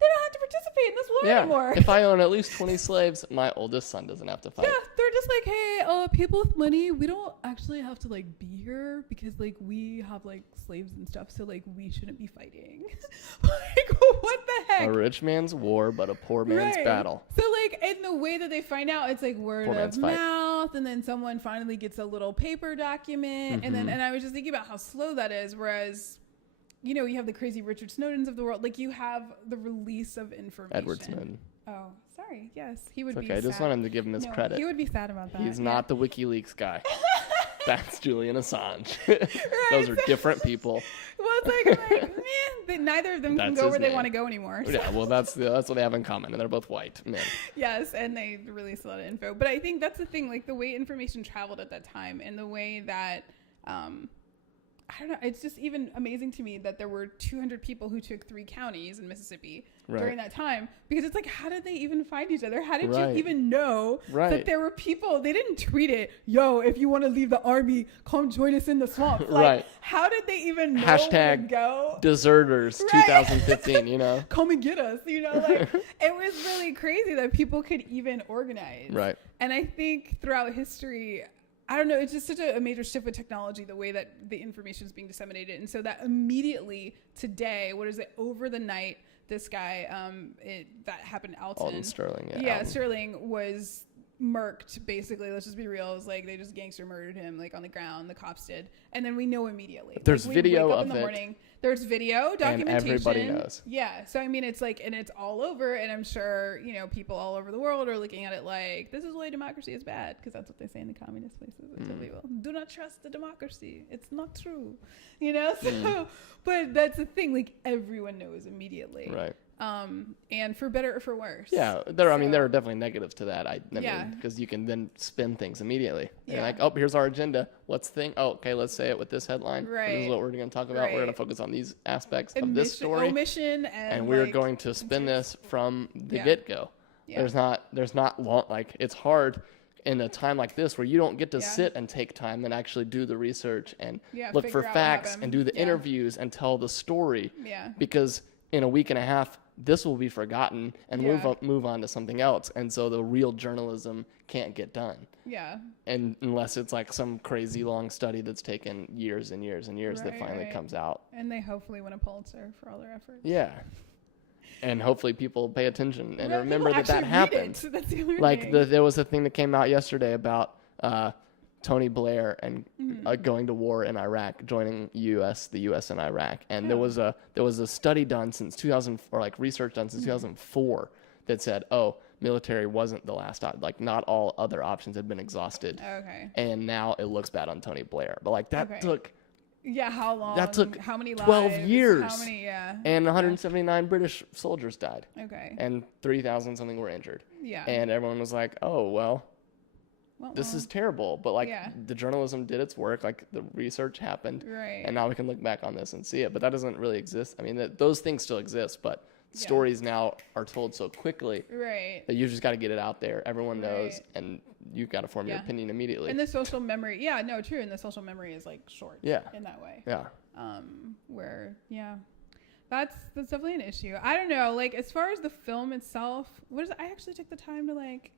they don't have to participate in this war anymore. If I own at least 20 slaves, my oldest son doesn't have to fight. Yeah, they're just like, hey, people with money, we don't actually have to like be here because like we have like slaves and stuff, so like we shouldn't be fighting. Like, what the heck? A rich man's war, but a poor man's battle. So like, in the way that they find out, it's like word of mouth, and then someone finally gets a little paper document, and I was just thinking about how slow that is, whereas, you know, you have the crazy Richard Snowdens of the world. Like, you have the release of information. Edward Snowden. Oh, sorry. Yes, he would be okay, sad. I just want him to give him his credit. He would be sad about that. He's not the WikiLeaks guy. That's Julian Assange. Right. Those are different people. Well, it's man, neither of them can go where they want to go anymore. So. Yeah, well, that's what they have in common, and they're both white men. Yes, and they release a lot of info. But I think that's the thing, like the way information traveled at that time, and the way that I don't know. It's just even amazing to me that there were 200 people who took 3 counties in Mississippi during that time, because it's like, how did they even find each other? How did you even know that there were people? They didn't tweet it, yo, if you want to leave the army, come join us in the swamp. Like, how did they even know where to go? Deserters 2015, you know? Come and get us, you know? Like, it was really crazy that people could even organize. Right. And I think throughout history, I don't know, it's just such a major shift with technology, the way that the information is being disseminated. And so that immediately today, what is it, over the night, this guy, that happened, Alton Sterling. Yeah, Sterling was murked, basically. Let's just be real. It was like they just gangster murdered him, like on the ground. The cops did. And then we know immediately. There's like, video wake up of in the it. Morning, there's video, documentation. And everybody knows. Yeah. So, I mean, it's like, and it's all over. And I'm sure, you know, people all over the world are looking at it like, this is why democracy is bad. Because that's what they say in the communist places. Do not trust the democracy. It's not true. You know? So, but that's the thing. Like, everyone knows immediately. Right. And for better or for worse. Yeah, there are definitely negatives to that. I mean, because you can then spin things immediately. Yeah. You're like, oh, here's our agenda. What's the thing? Oh, okay, let's say it with this headline. Right. This is what we're going to talk about. We're going to focus on these aspects of this story. And we're going to spin this from the get-go. Yeah. There's not long, like, it's hard in a time like this where you don't get to sit and take time and actually do the research and look for facts and do the interviews and tell the story. Yeah. Because in a week and a half, this will be forgotten and move on to something else. And so the real journalism can't get done. Yeah. And unless it's like some crazy long study that's taken years and years and years that finally comes out. And they hopefully win a Pulitzer for all their efforts. Yeah. And hopefully people pay attention and remember that happened. That's the other like thing. There was a thing that came out yesterday about Tony Blair and going to war in Iraq, joining the U.S. and Iraq, and there was a study done since 2000, or like research done since 2004 that said, oh, military wasn't the last option. Like, not all other options had been exhausted. Okay. And now it looks bad on Tony Blair, but like that took. Yeah, how long? That took how many 12 lives? years. How many? Yeah. And 179 British soldiers died. Okay. And 3,000 something were injured. Yeah. And everyone was like, oh well. This is terrible, but like the journalism did its work, like the research happened, and now we can look back on this and see it. But that doesn't really exist. I mean, those things still exist, but stories now are told so quickly that you just got to get it out there. Everyone knows, and you got to form your opinion immediately. And the social memory, true. And the social memory is like short, in that way. Yeah. Where that's definitely an issue. I don't know. Like, as far as the film itself, I actually took the time to like.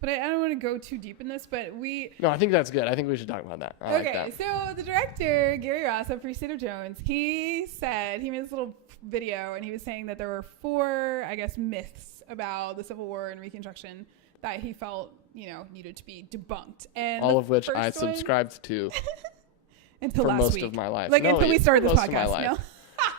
But I don't want to go too deep in this, but No, I think that's good. I think we should talk about that. I like that. So the director, Gary Ross of Free State of Jones, he made this little video, and he was saying that there were 4, I guess, myths about the Civil War and Reconstruction that he felt, needed to be debunked. And all of which I subscribed to until for last most week. Of my life. Like, until we started this podcast. No?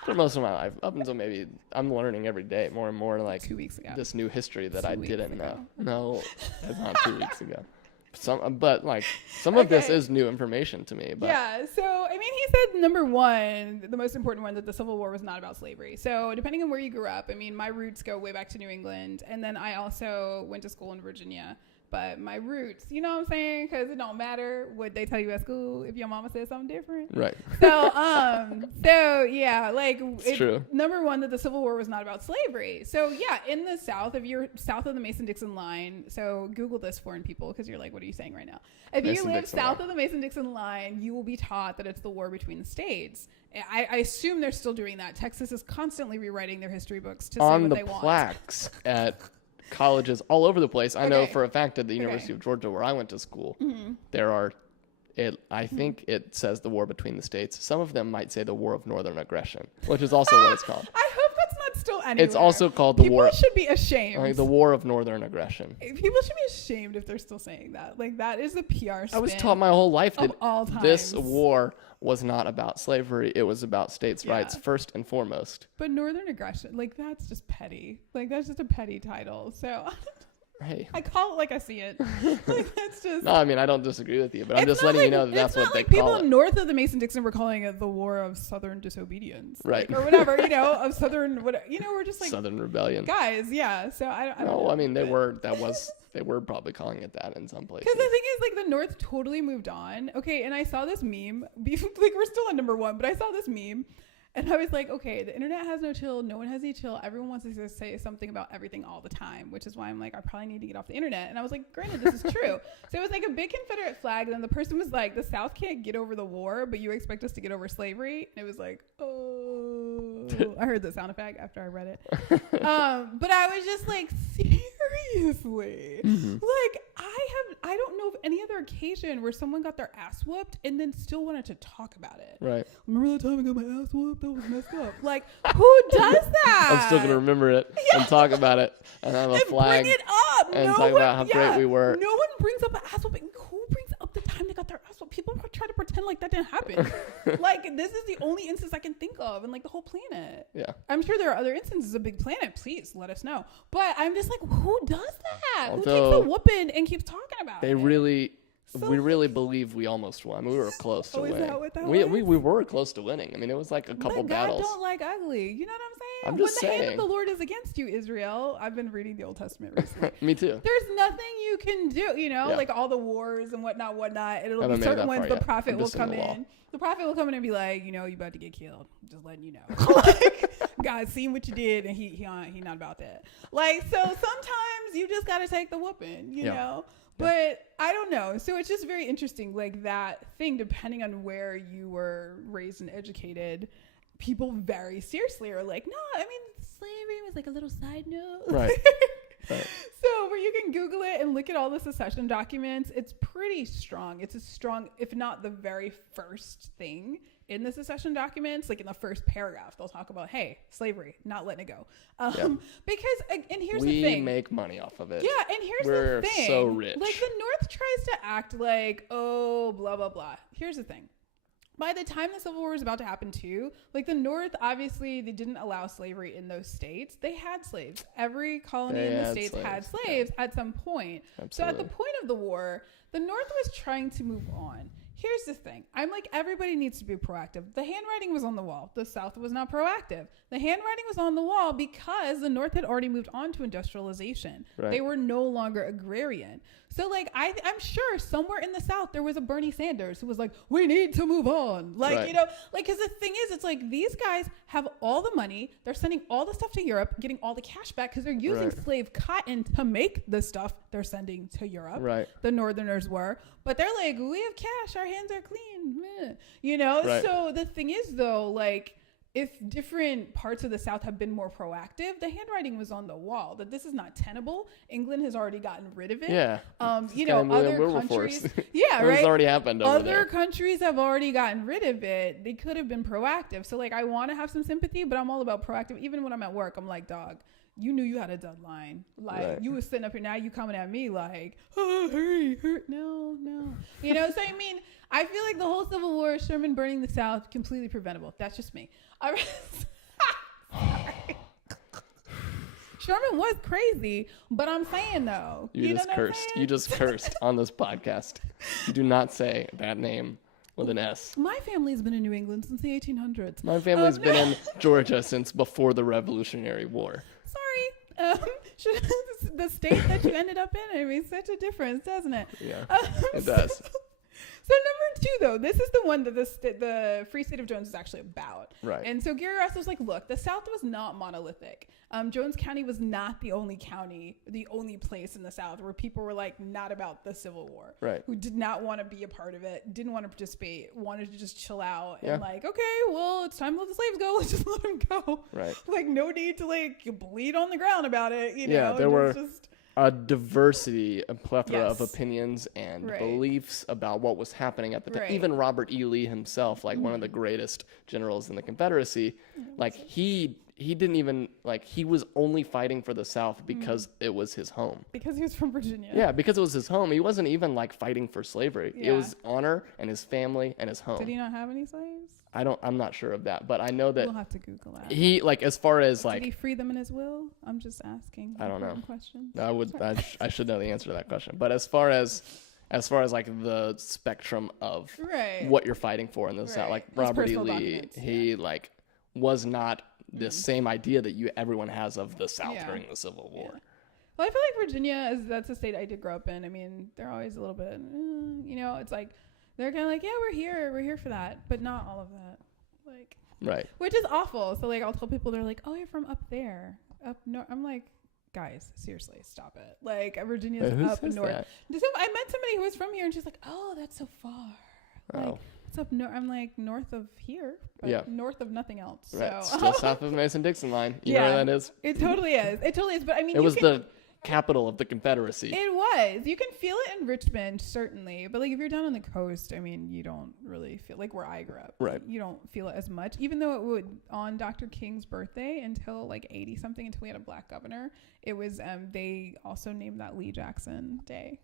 For most of my life, up until maybe I'm learning every day more and more, like 2 weeks ago. This new history that I didn't know. No, it's not 2 weeks ago. Some of this is new information to me. But so I mean, he said number one, the most important one, that the Civil War was not about slavery. So depending on where you grew up, I mean, my roots go way back to New England, and then I also went to school in Virginia. but my roots, you know what I'm saying? Because it don't matter what they tell you at school if your mama says something different. Right. So yeah, like it's true. Number one, that the Civil War was not about slavery. So yeah, in the South, if you're south of the Mason-Dixon line, so Google this, foreign people, because you're like, what are you saying right now? If you live south of the Mason-Dixon line, you will be taught that it's the war between the states. I assume they're still doing that. Texas is constantly rewriting their history books to say what they want. On the plaques at colleges all over the place. I know for a fact at the University of Georgia, where I went to school, there are, I think it says the war between the states. Some of them might say the war of northern aggression, which is also what it's called. I hope that's not still anywhere. It's also called the war. People should be ashamed. Like the war of northern aggression. People should be ashamed if they're still saying that. Like that is the PR spin. I was taught my whole life that all times. This war was not about slavery. It was about states' rights first and foremost. But northern aggression, like that's just petty. Like that's just a petty title. So hey, I call it like I see it. Like that's just. No, I mean I don't disagree with you, but I'm just letting you know that that's what they call it. People north of the Mason-Dixon were calling it the War of Southern Disobedience, right, like, or whatever. You know, of Southern. What you know, we're just like Southern Rebellion, guys. Yeah. So I don't. No, know, I mean they were. They were probably calling it that in some places. Because the thing is, like, the North totally moved on. Okay, and I saw this meme. Like, we're still on number one, but I saw this meme. And I was like, okay, the internet has no chill. No one has any chill. Everyone wants to say something about everything all the time, which is why I'm like, I probably need to get off the internet. And I was like, granted, this is true. So it was like a big Confederate flag. And then the person was like, the South can't get over the war, but you expect us to get over slavery? And it was like, oh. I heard the sound effect after I read it. But I was just like, seriously? Like, I don't know of any other occasion where someone got their ass whooped and then still wanted to talk about it. Right. Remember that time I got my ass whooped? That was messed up. Like, who does that? I'm still gonna remember it and talk about it and have a flag. Bring it up. And talk about how great we were. No one brings up an ass whooping. Who brings up the time they got their ass whooped? People try to pretend like that didn't happen. Like, this is the only instance I can think of in like the whole planet. Yeah. I'm sure there are other instances of big planet. Please let us know. But I'm just like, who does that? Although, who takes a whooping and keeps talking about it? We really believe we almost won. We were close to winning. Is that what that we was? were close to winning. I mean, it was like a couple battles. God don't like ugly. You know what I'm saying? I'm just saying. When the hand of the Lord is against you, Israel. I've been reading the Old Testament recently. Me too. There's nothing you can do, you know, like all the wars and whatnot. And it'll be certain ones the prophet will come in. The prophet will come in and be like, you know, you about to get killed. Just letting you know. Like, God seen what you did, and he not about that. Like, so sometimes you just got to take the whooping, you know? But I don't know. So it's just very interesting, like that thing, depending on where you were raised and educated, people very seriously are like, no, I mean, slavery was like a little side note. Right. Right. So where you can Google it and look at all the secession documents, it's pretty strong. It's as strong, if not the very first thing in the secession documents, like in the first paragraph, they'll talk about, hey, slavery, not letting it go. Because, and here's the thing. We make money off of it. Yeah, and here's We're the thing. so rich. Like, the North tries to act like, oh, blah, blah, blah. Here's the thing. By the time the Civil War was about to happen too, like the North, obviously they didn't allow slavery in those states. They had slaves. Every colony in the states had slaves at some point. Absolutely. So at the point of the war, the North was trying to move on. Here's the thing. I'm like, everybody needs to be proactive. The handwriting was on the wall. The South was not proactive. The handwriting was on the wall because the North had already moved on to industrialization. Right. They were no longer agrarian. So, like, I'm sure somewhere in the South there was a Bernie Sanders who was like, we need to move on. Like, you know, like, because the thing is, it's like these guys have all the money. They're sending all the stuff to Europe, getting all the cash back because they're using slave cotton to make the stuff they're sending to Europe. Right. The Northerners were. But they're like, we have cash. Our hands are clean. Meh. You know? Right. So the thing is, though, like, if different parts of the South have been more proactive, the handwriting was on the wall that this is not tenable. England has already gotten rid of it. Yeah. You know, other countries. Yeah, right. It's already happened over there. Other countries have already gotten rid of it. They could have been proactive. So, like, I want to have some sympathy, but I'm all about proactive. Even when I'm at work, I'm like, dog, you knew you had a deadline. Like, you was sitting up here, now you coming at me like, oh, hurry. No. You know, so I mean, I feel like the whole Civil War, Sherman burning the South, completely preventable. That's just me. Sherman was crazy, but I'm saying though. You just cursed. You just cursed on this podcast. You do not say that name with an S. My family's been in New England since the 1800s. My family's been in Georgia since before the Revolutionary War. Sorry. the state that you ended up in. It makes such a difference, doesn't it? Yeah, it does. So number 2, though, this is the one that the Free State of Jones is actually about. Right. And so Gary Ross was like, look, the South was not monolithic. Jones County was not the only county, the only place in the South where people were like not about the Civil War. Right. Who did not want to be a part of it, didn't want to participate, wanted to just chill out and like, okay, well, it's time to let the slaves go. Let's just let them go. Right. Like, no need to like bleed on the ground about it. You know? Yeah, there were just a diversity, a plethora of opinions and beliefs about what was happening at the time. Even Robert E. Lee himself, like one of the greatest generals in the Confederacy, like he didn't even, like, he was only fighting for the South because it was his home. Because he was from Virginia. Yeah, because it was his home. He wasn't even like fighting for slavery. It was honor and his family and his home. Did he not have any slaves? I'm not sure of that, but I know that we'll have to Google that. he, like, as far as like, did he free them in his will? I'm just asking. I don't know. Questions. I should know the answer to that question. But as far as like the spectrum of what you're fighting for in the South, like Robert E. Lee, he like was not the same idea that everyone has of the South during the Civil War. Yeah. Well, I feel like Virginia that's a state I did grow up in. I mean, they're always a little bit, you know, it's like they're kind of like, yeah, we're here for that, but not all of that, like, right, which is awful. So like, I'll tell people, they're like, oh, you're from up there, up north. I'm like, guys, seriously, stop it. Like, Virginia's up north. I met somebody who was from here, and she's like, oh, that's so far. Like, it's up north. I'm like, north of here, but north of nothing else. Right. So Still south of the Mason-Dixon line. You know where that is? It totally is. It totally is. But I mean, it was the capital of the Confederacy. It was. You can feel it in Richmond, certainly. But like, if you're down on the coast, I mean, you don't really feel like where I grew up. Right. You don't feel it as much, even though it would on Dr. King's birthday until like 80 something, until we had a black governor. It was, they also named that Lee Jackson Day.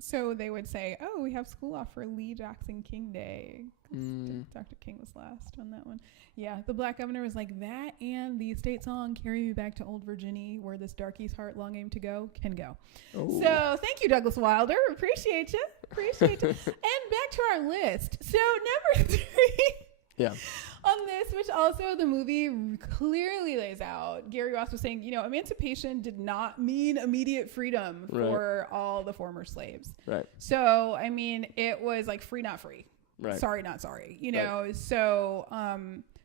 So they would say, oh, we have school off for Lee Jackson King Day. Dr. King was last on that one. Yeah, the black governor was like, that and the state song, Carry Me Back to Old Virginia, where this darkie's heart long aim to go, can go. Oh. So thank you, Douglas Wilder. Appreciate you. And back to our list. So number 3. Yeah. On this, which also the movie clearly lays out, Gary Ross was saying, you know, emancipation did not mean immediate freedom for all the former slaves. Right. So, I mean, it was like free, not free. Right. Sorry, not sorry. You know, so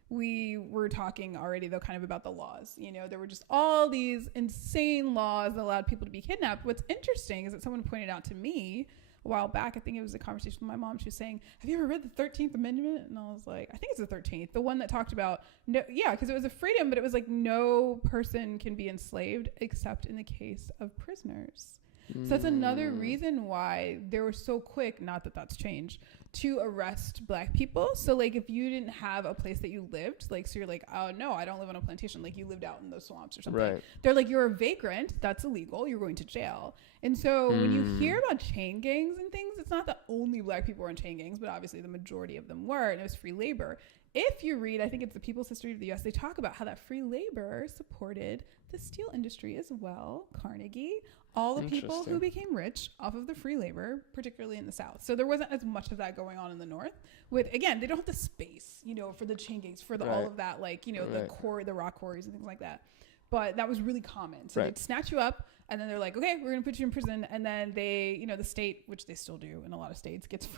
we were talking already, though, kind of about the laws. You know, there were just all these insane laws that allowed people to be kidnapped. What's interesting is that someone pointed out to me a while back, I think it was a conversation with my mom, she was saying, have you ever read the 13th Amendment? And I was like, I think it's the 13th, the one that talked about, no, yeah, because it was a freedom, but it was like no person can be enslaved except in the case of prisoners. So that's another reason why they were so quick, not that that's changed, to arrest black people. So like, if you didn't have a place that you lived, like, so you're like, oh no, I don't live on a plantation, like you lived out in the swamps or something. Right. They're like, you're a vagrant, that's illegal, you're going to jail. And so when you hear about chain gangs and things, it's not that only black people were in chain gangs, but obviously the majority of them were, and it was free labor. If you read, I think it's the People's History of the U.S., they talk about how that free labor supported the steel industry as well, Carnegie, all the people who became rich off of the free labor, particularly in the South. So there wasn't as much of that going on in the North. With, again, they don't have the space, you know, for the chain gangs, for the all of that, like, you know, the rock quarries and things like that. But that was really common. So they'd snatch you up, and then they're like, okay, we're going to put you in prison. And then they, you know, the state, which they still do in a lot of states, gets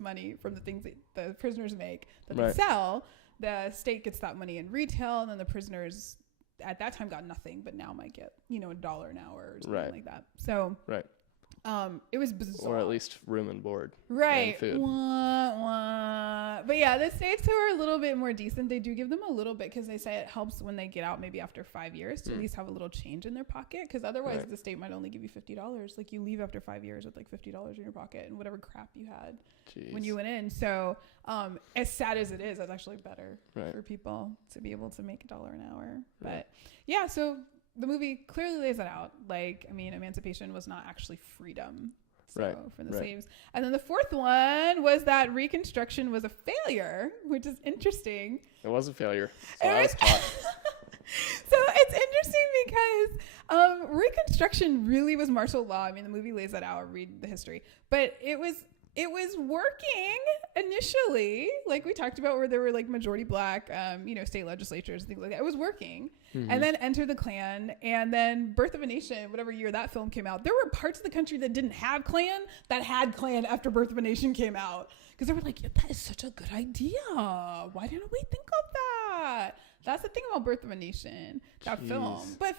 money from the things that the prisoners make that they sell. The state gets that money in retail, and then the prisoners at that time got nothing, but now might get, you know, $1 an hour or something like that. So it was bizarre. Or at least room and board. Right. And food. Wah, wah. But yeah, the states who are a little bit more decent, they do give them a little bit, because they say it helps when they get out, maybe after 5 years, to at least have a little change in their pocket. Because otherwise the state might only give you $50. Like, you leave after 5 years with like $50 in your pocket and whatever crap you had when you went in. So as sad as it is, that's actually better for people to be able to make $1 an hour. But yeah, so the movie clearly lays that out. Like, I mean, emancipation was not actually freedom for the slaves. And then the fourth one was that Reconstruction was a failure, which is interesting. It was a failure. So I was taught. So it's interesting because Reconstruction really was martial law. I mean, the movie lays that out. Read the history. But it it was working initially, like we talked about, where there were like majority black, state legislatures and things like that. It was working. And then Enter the Klan, and then Birth of a Nation, whatever year that film came out. There were parts of the country that didn't have Klan that had Klan after Birth of a Nation came out. Because they were like, yeah, that is such a good idea. Why didn't we think of that? That's the thing about Birth of a Nation, that film. But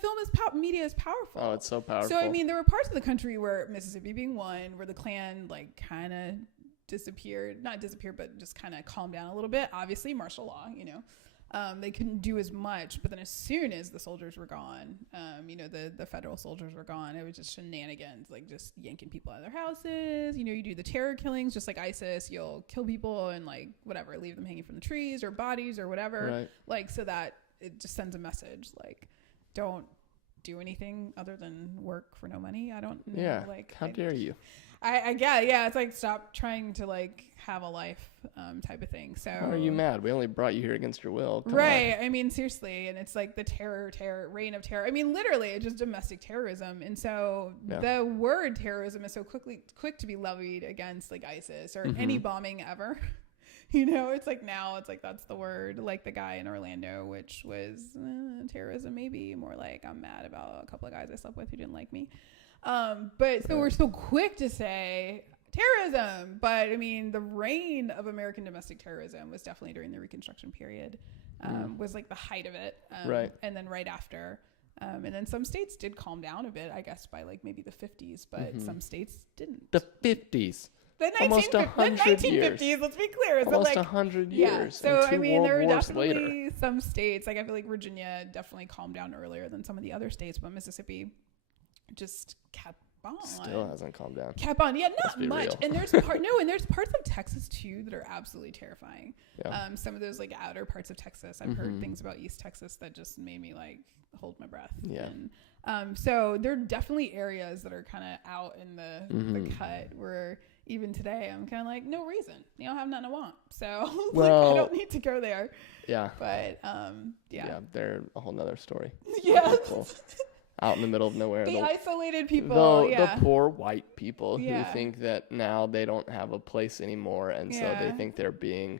media is powerful. Oh, it's so powerful. So, I mean, there were parts of the country where Mississippi being one, where the Klan, like, kind of not disappeared, but just kind of calmed down a little bit. Obviously, martial law, they couldn't do as much. But then as soon as the soldiers were gone, the federal soldiers were gone, it was just shenanigans, like just yanking people out of their houses. You do the terror killings, just like ISIS. You'll kill people and like whatever, leave them hanging from the trees or bodies or whatever, right. Like so that it just sends a message like, don't do anything other than work for no money. I don't know. Yeah. Like, how dare you? I get, yeah. It's like, stop trying to like have a life, type of thing. So why are you mad? We only brought you here against your will. Come right. on. I mean, seriously. And it's like the reign of terror. I mean, literally it's just domestic terrorism. And so the word terrorism is so quick to be levied against like ISIS or any bombing ever. It's like now it's like, that's the word, like the guy in Orlando, which was terrorism, maybe more like I'm mad about a couple of guys I slept with who didn't like me. But so we're so quick to say terrorism, but I mean, the reign of American domestic terrorism was definitely during the Reconstruction period, was like the height of it. Right. And then right after, and then some states did calm down a bit, I guess by like maybe the 50s, but some states didn't. The 50s. The 1950s, let's be clear. Almost like 100 yeah, years. So I mean, there were definitely later. some states, like I feel like Virginia definitely calmed down earlier than some of the other states, but Mississippi just kept on. Still hasn't calmed down. Kept on. Yeah, not much. Real. And there's parts of Texas too that are absolutely terrifying. Yeah. Some of those like outer parts of Texas, I've heard things about East Texas that just made me like hold my breath. Yeah. And, so there are definitely areas that are kind of out in the cut where even today I'm kind of like, no reason, have nothing I want. So well, like, I don't need to go there. Yeah. But yeah, they're a whole nother story. Yeah. Out in the middle of nowhere. The isolated people. The poor white people who Yeah. think that now they don't have a place anymore. And so they think they're being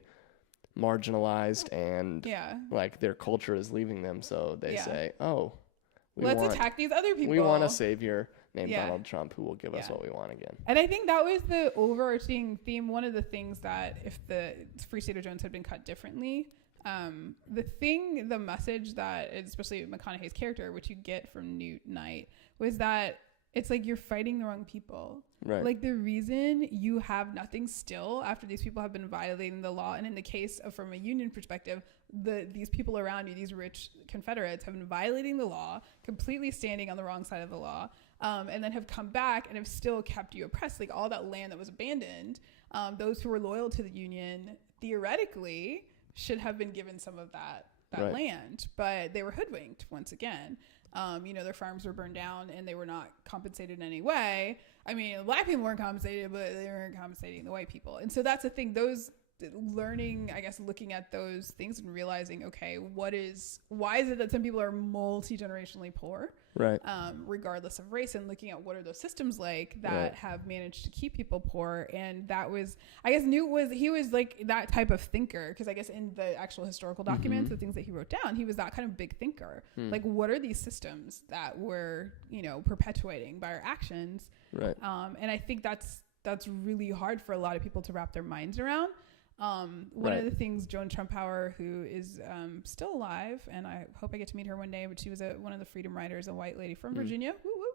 marginalized and like their culture is leaving them. So they say, oh, let's attack these other people. We want a savior named Donald Trump who will give us what we want again. And I think that was the overarching theme. One of the things that if the Free State of Jones had been cut differently, the message that, especially McConaughey's character, which you get from Newt Knight, was that it's like you're fighting the wrong people. Right. Like the reason you have nothing still after these people have been violating the law, and in the case of from a union perspective, these people around you, these rich Confederates, have been violating the law, completely standing on the wrong side of the law, and then have come back and have still kept you oppressed. Like all that land that was abandoned, those who were loyal to the union theoretically should have been given some of that land, but they were hoodwinked once again. Their farms were burned down and they were not compensated in any way. I mean, black people weren't compensated, but they weren't compensating the white people. And so that's the thing, learning, I guess, looking at those things and realizing, okay, why is it that some people are multi-generationally poor? Right. Regardless of race, and looking at what are those systems like that have managed to keep people poor. And that was, I guess, he was like that type of thinker, because I guess in the actual historical documents, the things that he wrote down, he was that kind of big thinker. Like, what are these systems that we're, perpetuating by our actions? Right. And I think that's really hard for a lot of people to wrap their minds around. One of the things Joan Trumpauer, who is still alive, and I hope I get to meet her one day, but she was one of the freedom riders, a white lady from Virginia. Woo woo.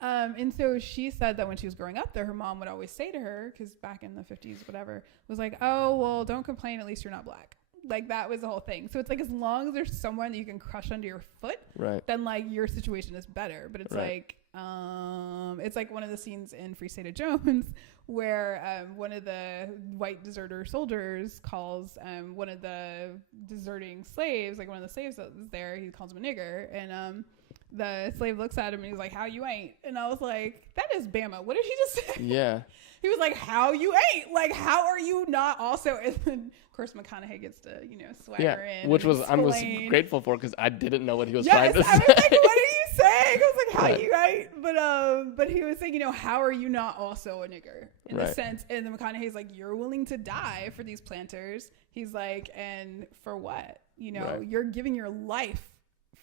And so she said that when she was growing up there, her mom would always say to her, because back in the 50s, whatever, was like, oh, well, don't complain, at least you're not black. Like, that was the whole thing. So it's like, as long as there's someone that you can crush under your foot, then like your situation is better. But it's like one of the scenes in Free State of Jones where one of the white deserter soldiers calls one of the deserting slaves, like one of the slaves that was there, he calls him a nigger, and the slave looks at him and he's like, how you ain't? And I was like, that is Bama. What did he just say? Yeah. He was like, how you ain't? Like, how are you not also? And then, of course, McConaughey gets to, swagger in. Which was, I was grateful for, because I didn't know what he was trying to say. I was like, what are you saying? I was like, how Right. you right? But he was saying, you know, how are you not also a nigger in Right. the sense? And then McConaughey's like, you're willing to die for these planters. He's like, and for what? You know, Right. you're giving your life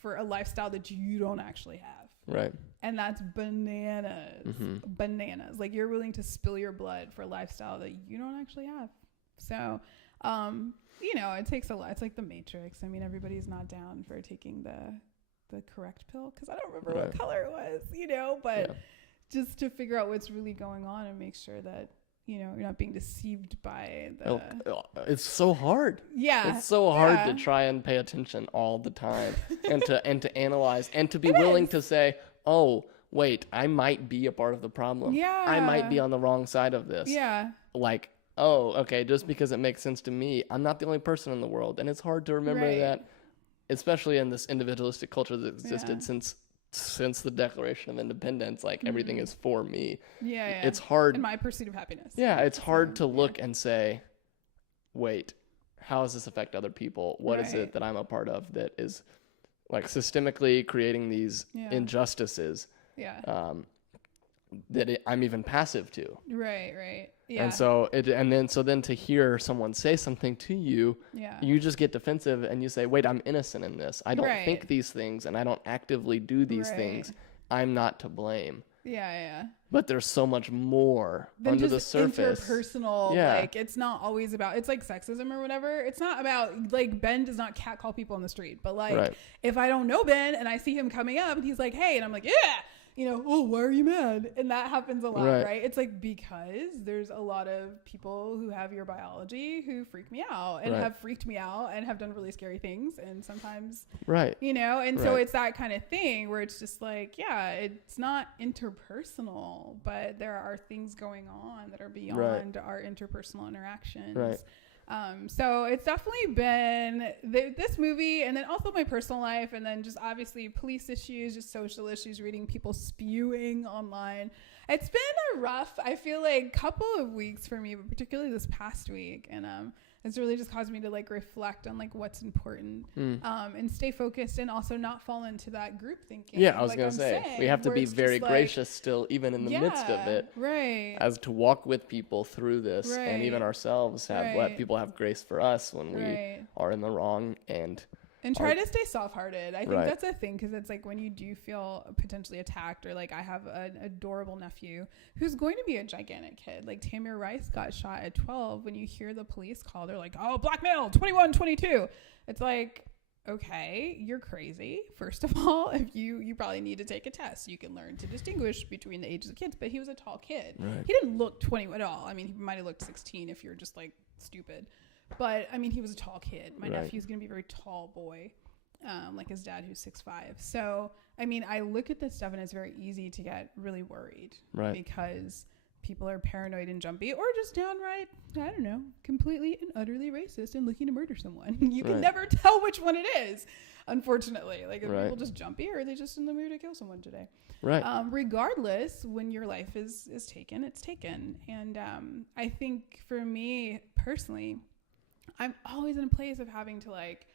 for a lifestyle that you don't actually have. Right. And that's bananas. Bananas. Like, you're willing to spill your blood for a lifestyle that you don't actually have. So, you know, it takes a lot. It's like the Matrix. I mean, everybody's not down for taking the correct pill, because I don't remember what color it was, you know, but just to figure out what's really going on and make sure that, you know, you're not being deceived by the... It's so hard. Yeah. It's so hard to try and pay attention all the time and to analyze and to be willing to say, oh, wait, I might be a part of the problem. Yeah. I might be on the wrong side of this. Yeah. Like, oh, okay, just because it makes sense to me, I'm not the only person in the world. And it's hard to remember that, especially in this individualistic culture that existed since the Declaration of Independence, like everything is for me. Yeah. It's hard. In my pursuit of happiness. Yeah, it's hard to look and say, wait, how does this affect other people? What is it that I'm a part of that is like systemically creating these injustices that I'm even passive to? Right. Yeah. And so then to hear someone say something to you, you just get defensive and you say, wait, I'm innocent in this. I don't think these things and I don't actively do these things. I'm not to blame. Yeah. But there's so much more under the surface. Interpersonal, like, it's not always about, it's like sexism or whatever. It's not about, like, Ben does not catcall people on the street, but like, if I don't know Ben and I see him coming up and he's like, hey, and I'm like, yeah, you know, oh, why are you mad? And that happens a lot, right? It's like, because there's a lot of people who have your biology who freak me out and have freaked me out and have done really scary things. And sometimes, you know, and so it's that kind of thing where it's just like, yeah, it's not interpersonal, but there are things going on that are beyond our interpersonal interactions. So it's definitely been this movie, and then also my personal life, and then just obviously police issues, just social issues, reading people spewing online. It's been a rough, I feel like, couple of weeks for me, but particularly this past week. And it's really just caused me to like reflect on like what's important, and stay focused, and also not fall into that group thinking. Yeah, I was gonna say, we have to be very gracious still, even in the midst of it, as to walk with people through this, and even ourselves let people have grace for us when we are in the wrong, and try to stay soft-hearted. I think that's a thing, because it's like when you do feel potentially attacked, or like I have an adorable nephew who's going to be a gigantic kid. Like Tamir Rice got shot at 12. When you hear the police call, they're like, oh, black male, 21, 22. It's like, okay, you're crazy. First of all, if you probably need to take a test. You can learn to distinguish between the ages of kids. But he was a tall kid. He didn't look 20 at all. I mean, he might have looked 16 if you're just like stupid. But I mean, he was a tall kid. My nephew's going to be a very tall boy, like his dad, who's 6'5". So, I mean, I look at this stuff and it's very easy to get really worried, because people are paranoid and jumpy, or just downright, I don't know, completely and utterly racist and looking to murder someone. You can never tell which one it is, unfortunately. Like, are people just jumpy, or are they just in the mood to kill someone today? Regardless, when your life is taken, it's taken. And I think for me personally, I'm always in a place of having to like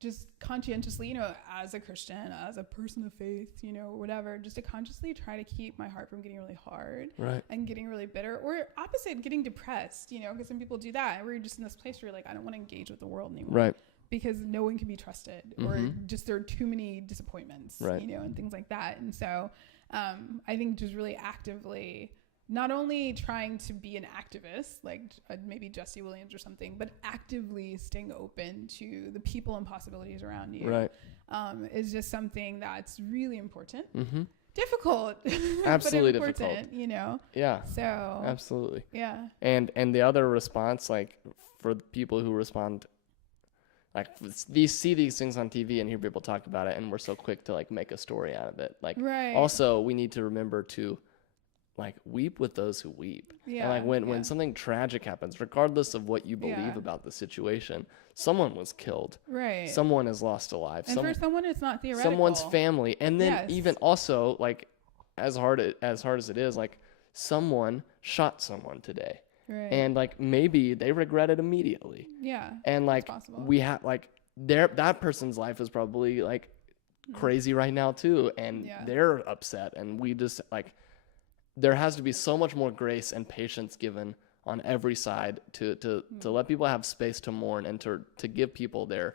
just conscientiously, you know, as a Christian, as a person of faith, you know, whatever, just to consciously try to keep my heart from getting really hard and getting really bitter, or opposite, getting depressed, you know, because some people do that. And we're just in this place where you're like, I don't want to engage with the world anymore. Because no one can be trusted, or just there are too many disappointments, you know, and things like that. And so I think just really actively not only trying to be an activist, like maybe Jesse Williams or something, but actively staying open to the people and possibilities around you, is just something that's really important. Difficult, absolutely but important, difficult. You know. So absolutely. And the other response, like for the people who respond, like see these things on TV and hear people talk about it, and we're so quick to like make a story out of it. Like also we need to remember to like weep with those who weep. And like when something tragic happens, regardless of what you believe about the situation, someone was killed. Someone has lost a life. And for someone, it's not theoretical. Someone's family. And then even also, like, as hard as it is, like, someone shot someone today. And like maybe they regret it immediately. And like we have like that person's life is probably like crazy right now too, and they're upset, and we just like, there has to be so much more grace and patience given on every side to let people have space to mourn, and to give people their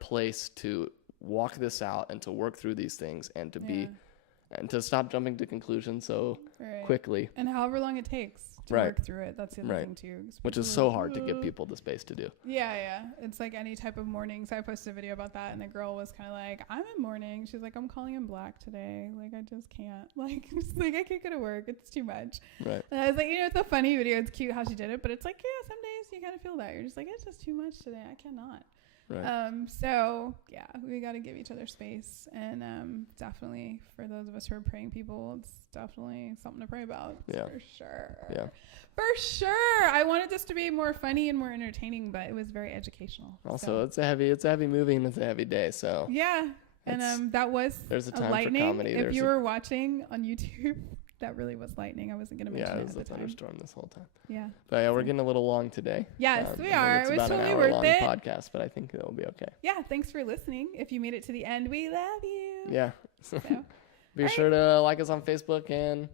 place to walk this out and to work through these things, and to be and to stop jumping to conclusions so quickly, and however long it takes to work through it. That's the other thing too, which is so hard to give people the space to do. It's like any type of mourning. So I posted a video about that, and the girl was kind of like, I'm in mourning. She's like, I'm calling him black today, like I just can't, like just, like I can't go to work, it's too much. And I was like, it's a funny video, it's cute how she did it, but it's like, some days you kind of feel that you're just like, it's just too much today, I cannot. So we got to give each other space, and definitely for those of us who are praying people, it's definitely something to pray about. For sure. I wanted this to be more funny and more entertaining, but it was very educational. Also, it's a heavy movie, and it's a heavy day, so and that was there's a time lightning. for comedy. If you were watching on YouTube, that really was lightning. I wasn't gonna mention it. It was a thunderstorm this whole time. But we're getting a little long today. Yes, we are. It was about totally an worth hour-long it. podcast, but I think it'll be okay. Thanks for listening. If you made it to the end, we love you. So, be sure to like us on Facebook and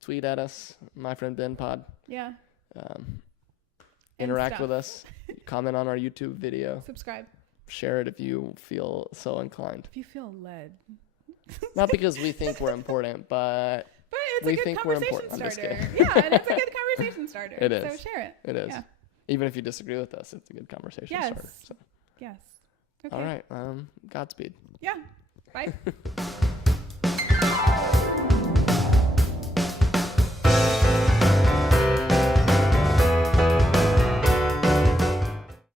tweet at us, My Friend Ben Pod. Interact with us. Comment on our YouTube video. Subscribe. Share it if you feel so inclined. If you feel led. Not because we think we're important, but it's a good conversation starter. And it's a good conversation starter. It is. So share it. It is. Even if you disagree with us, it's a good conversation starter. So. Yes. Okay. All right. Godspeed. Bye.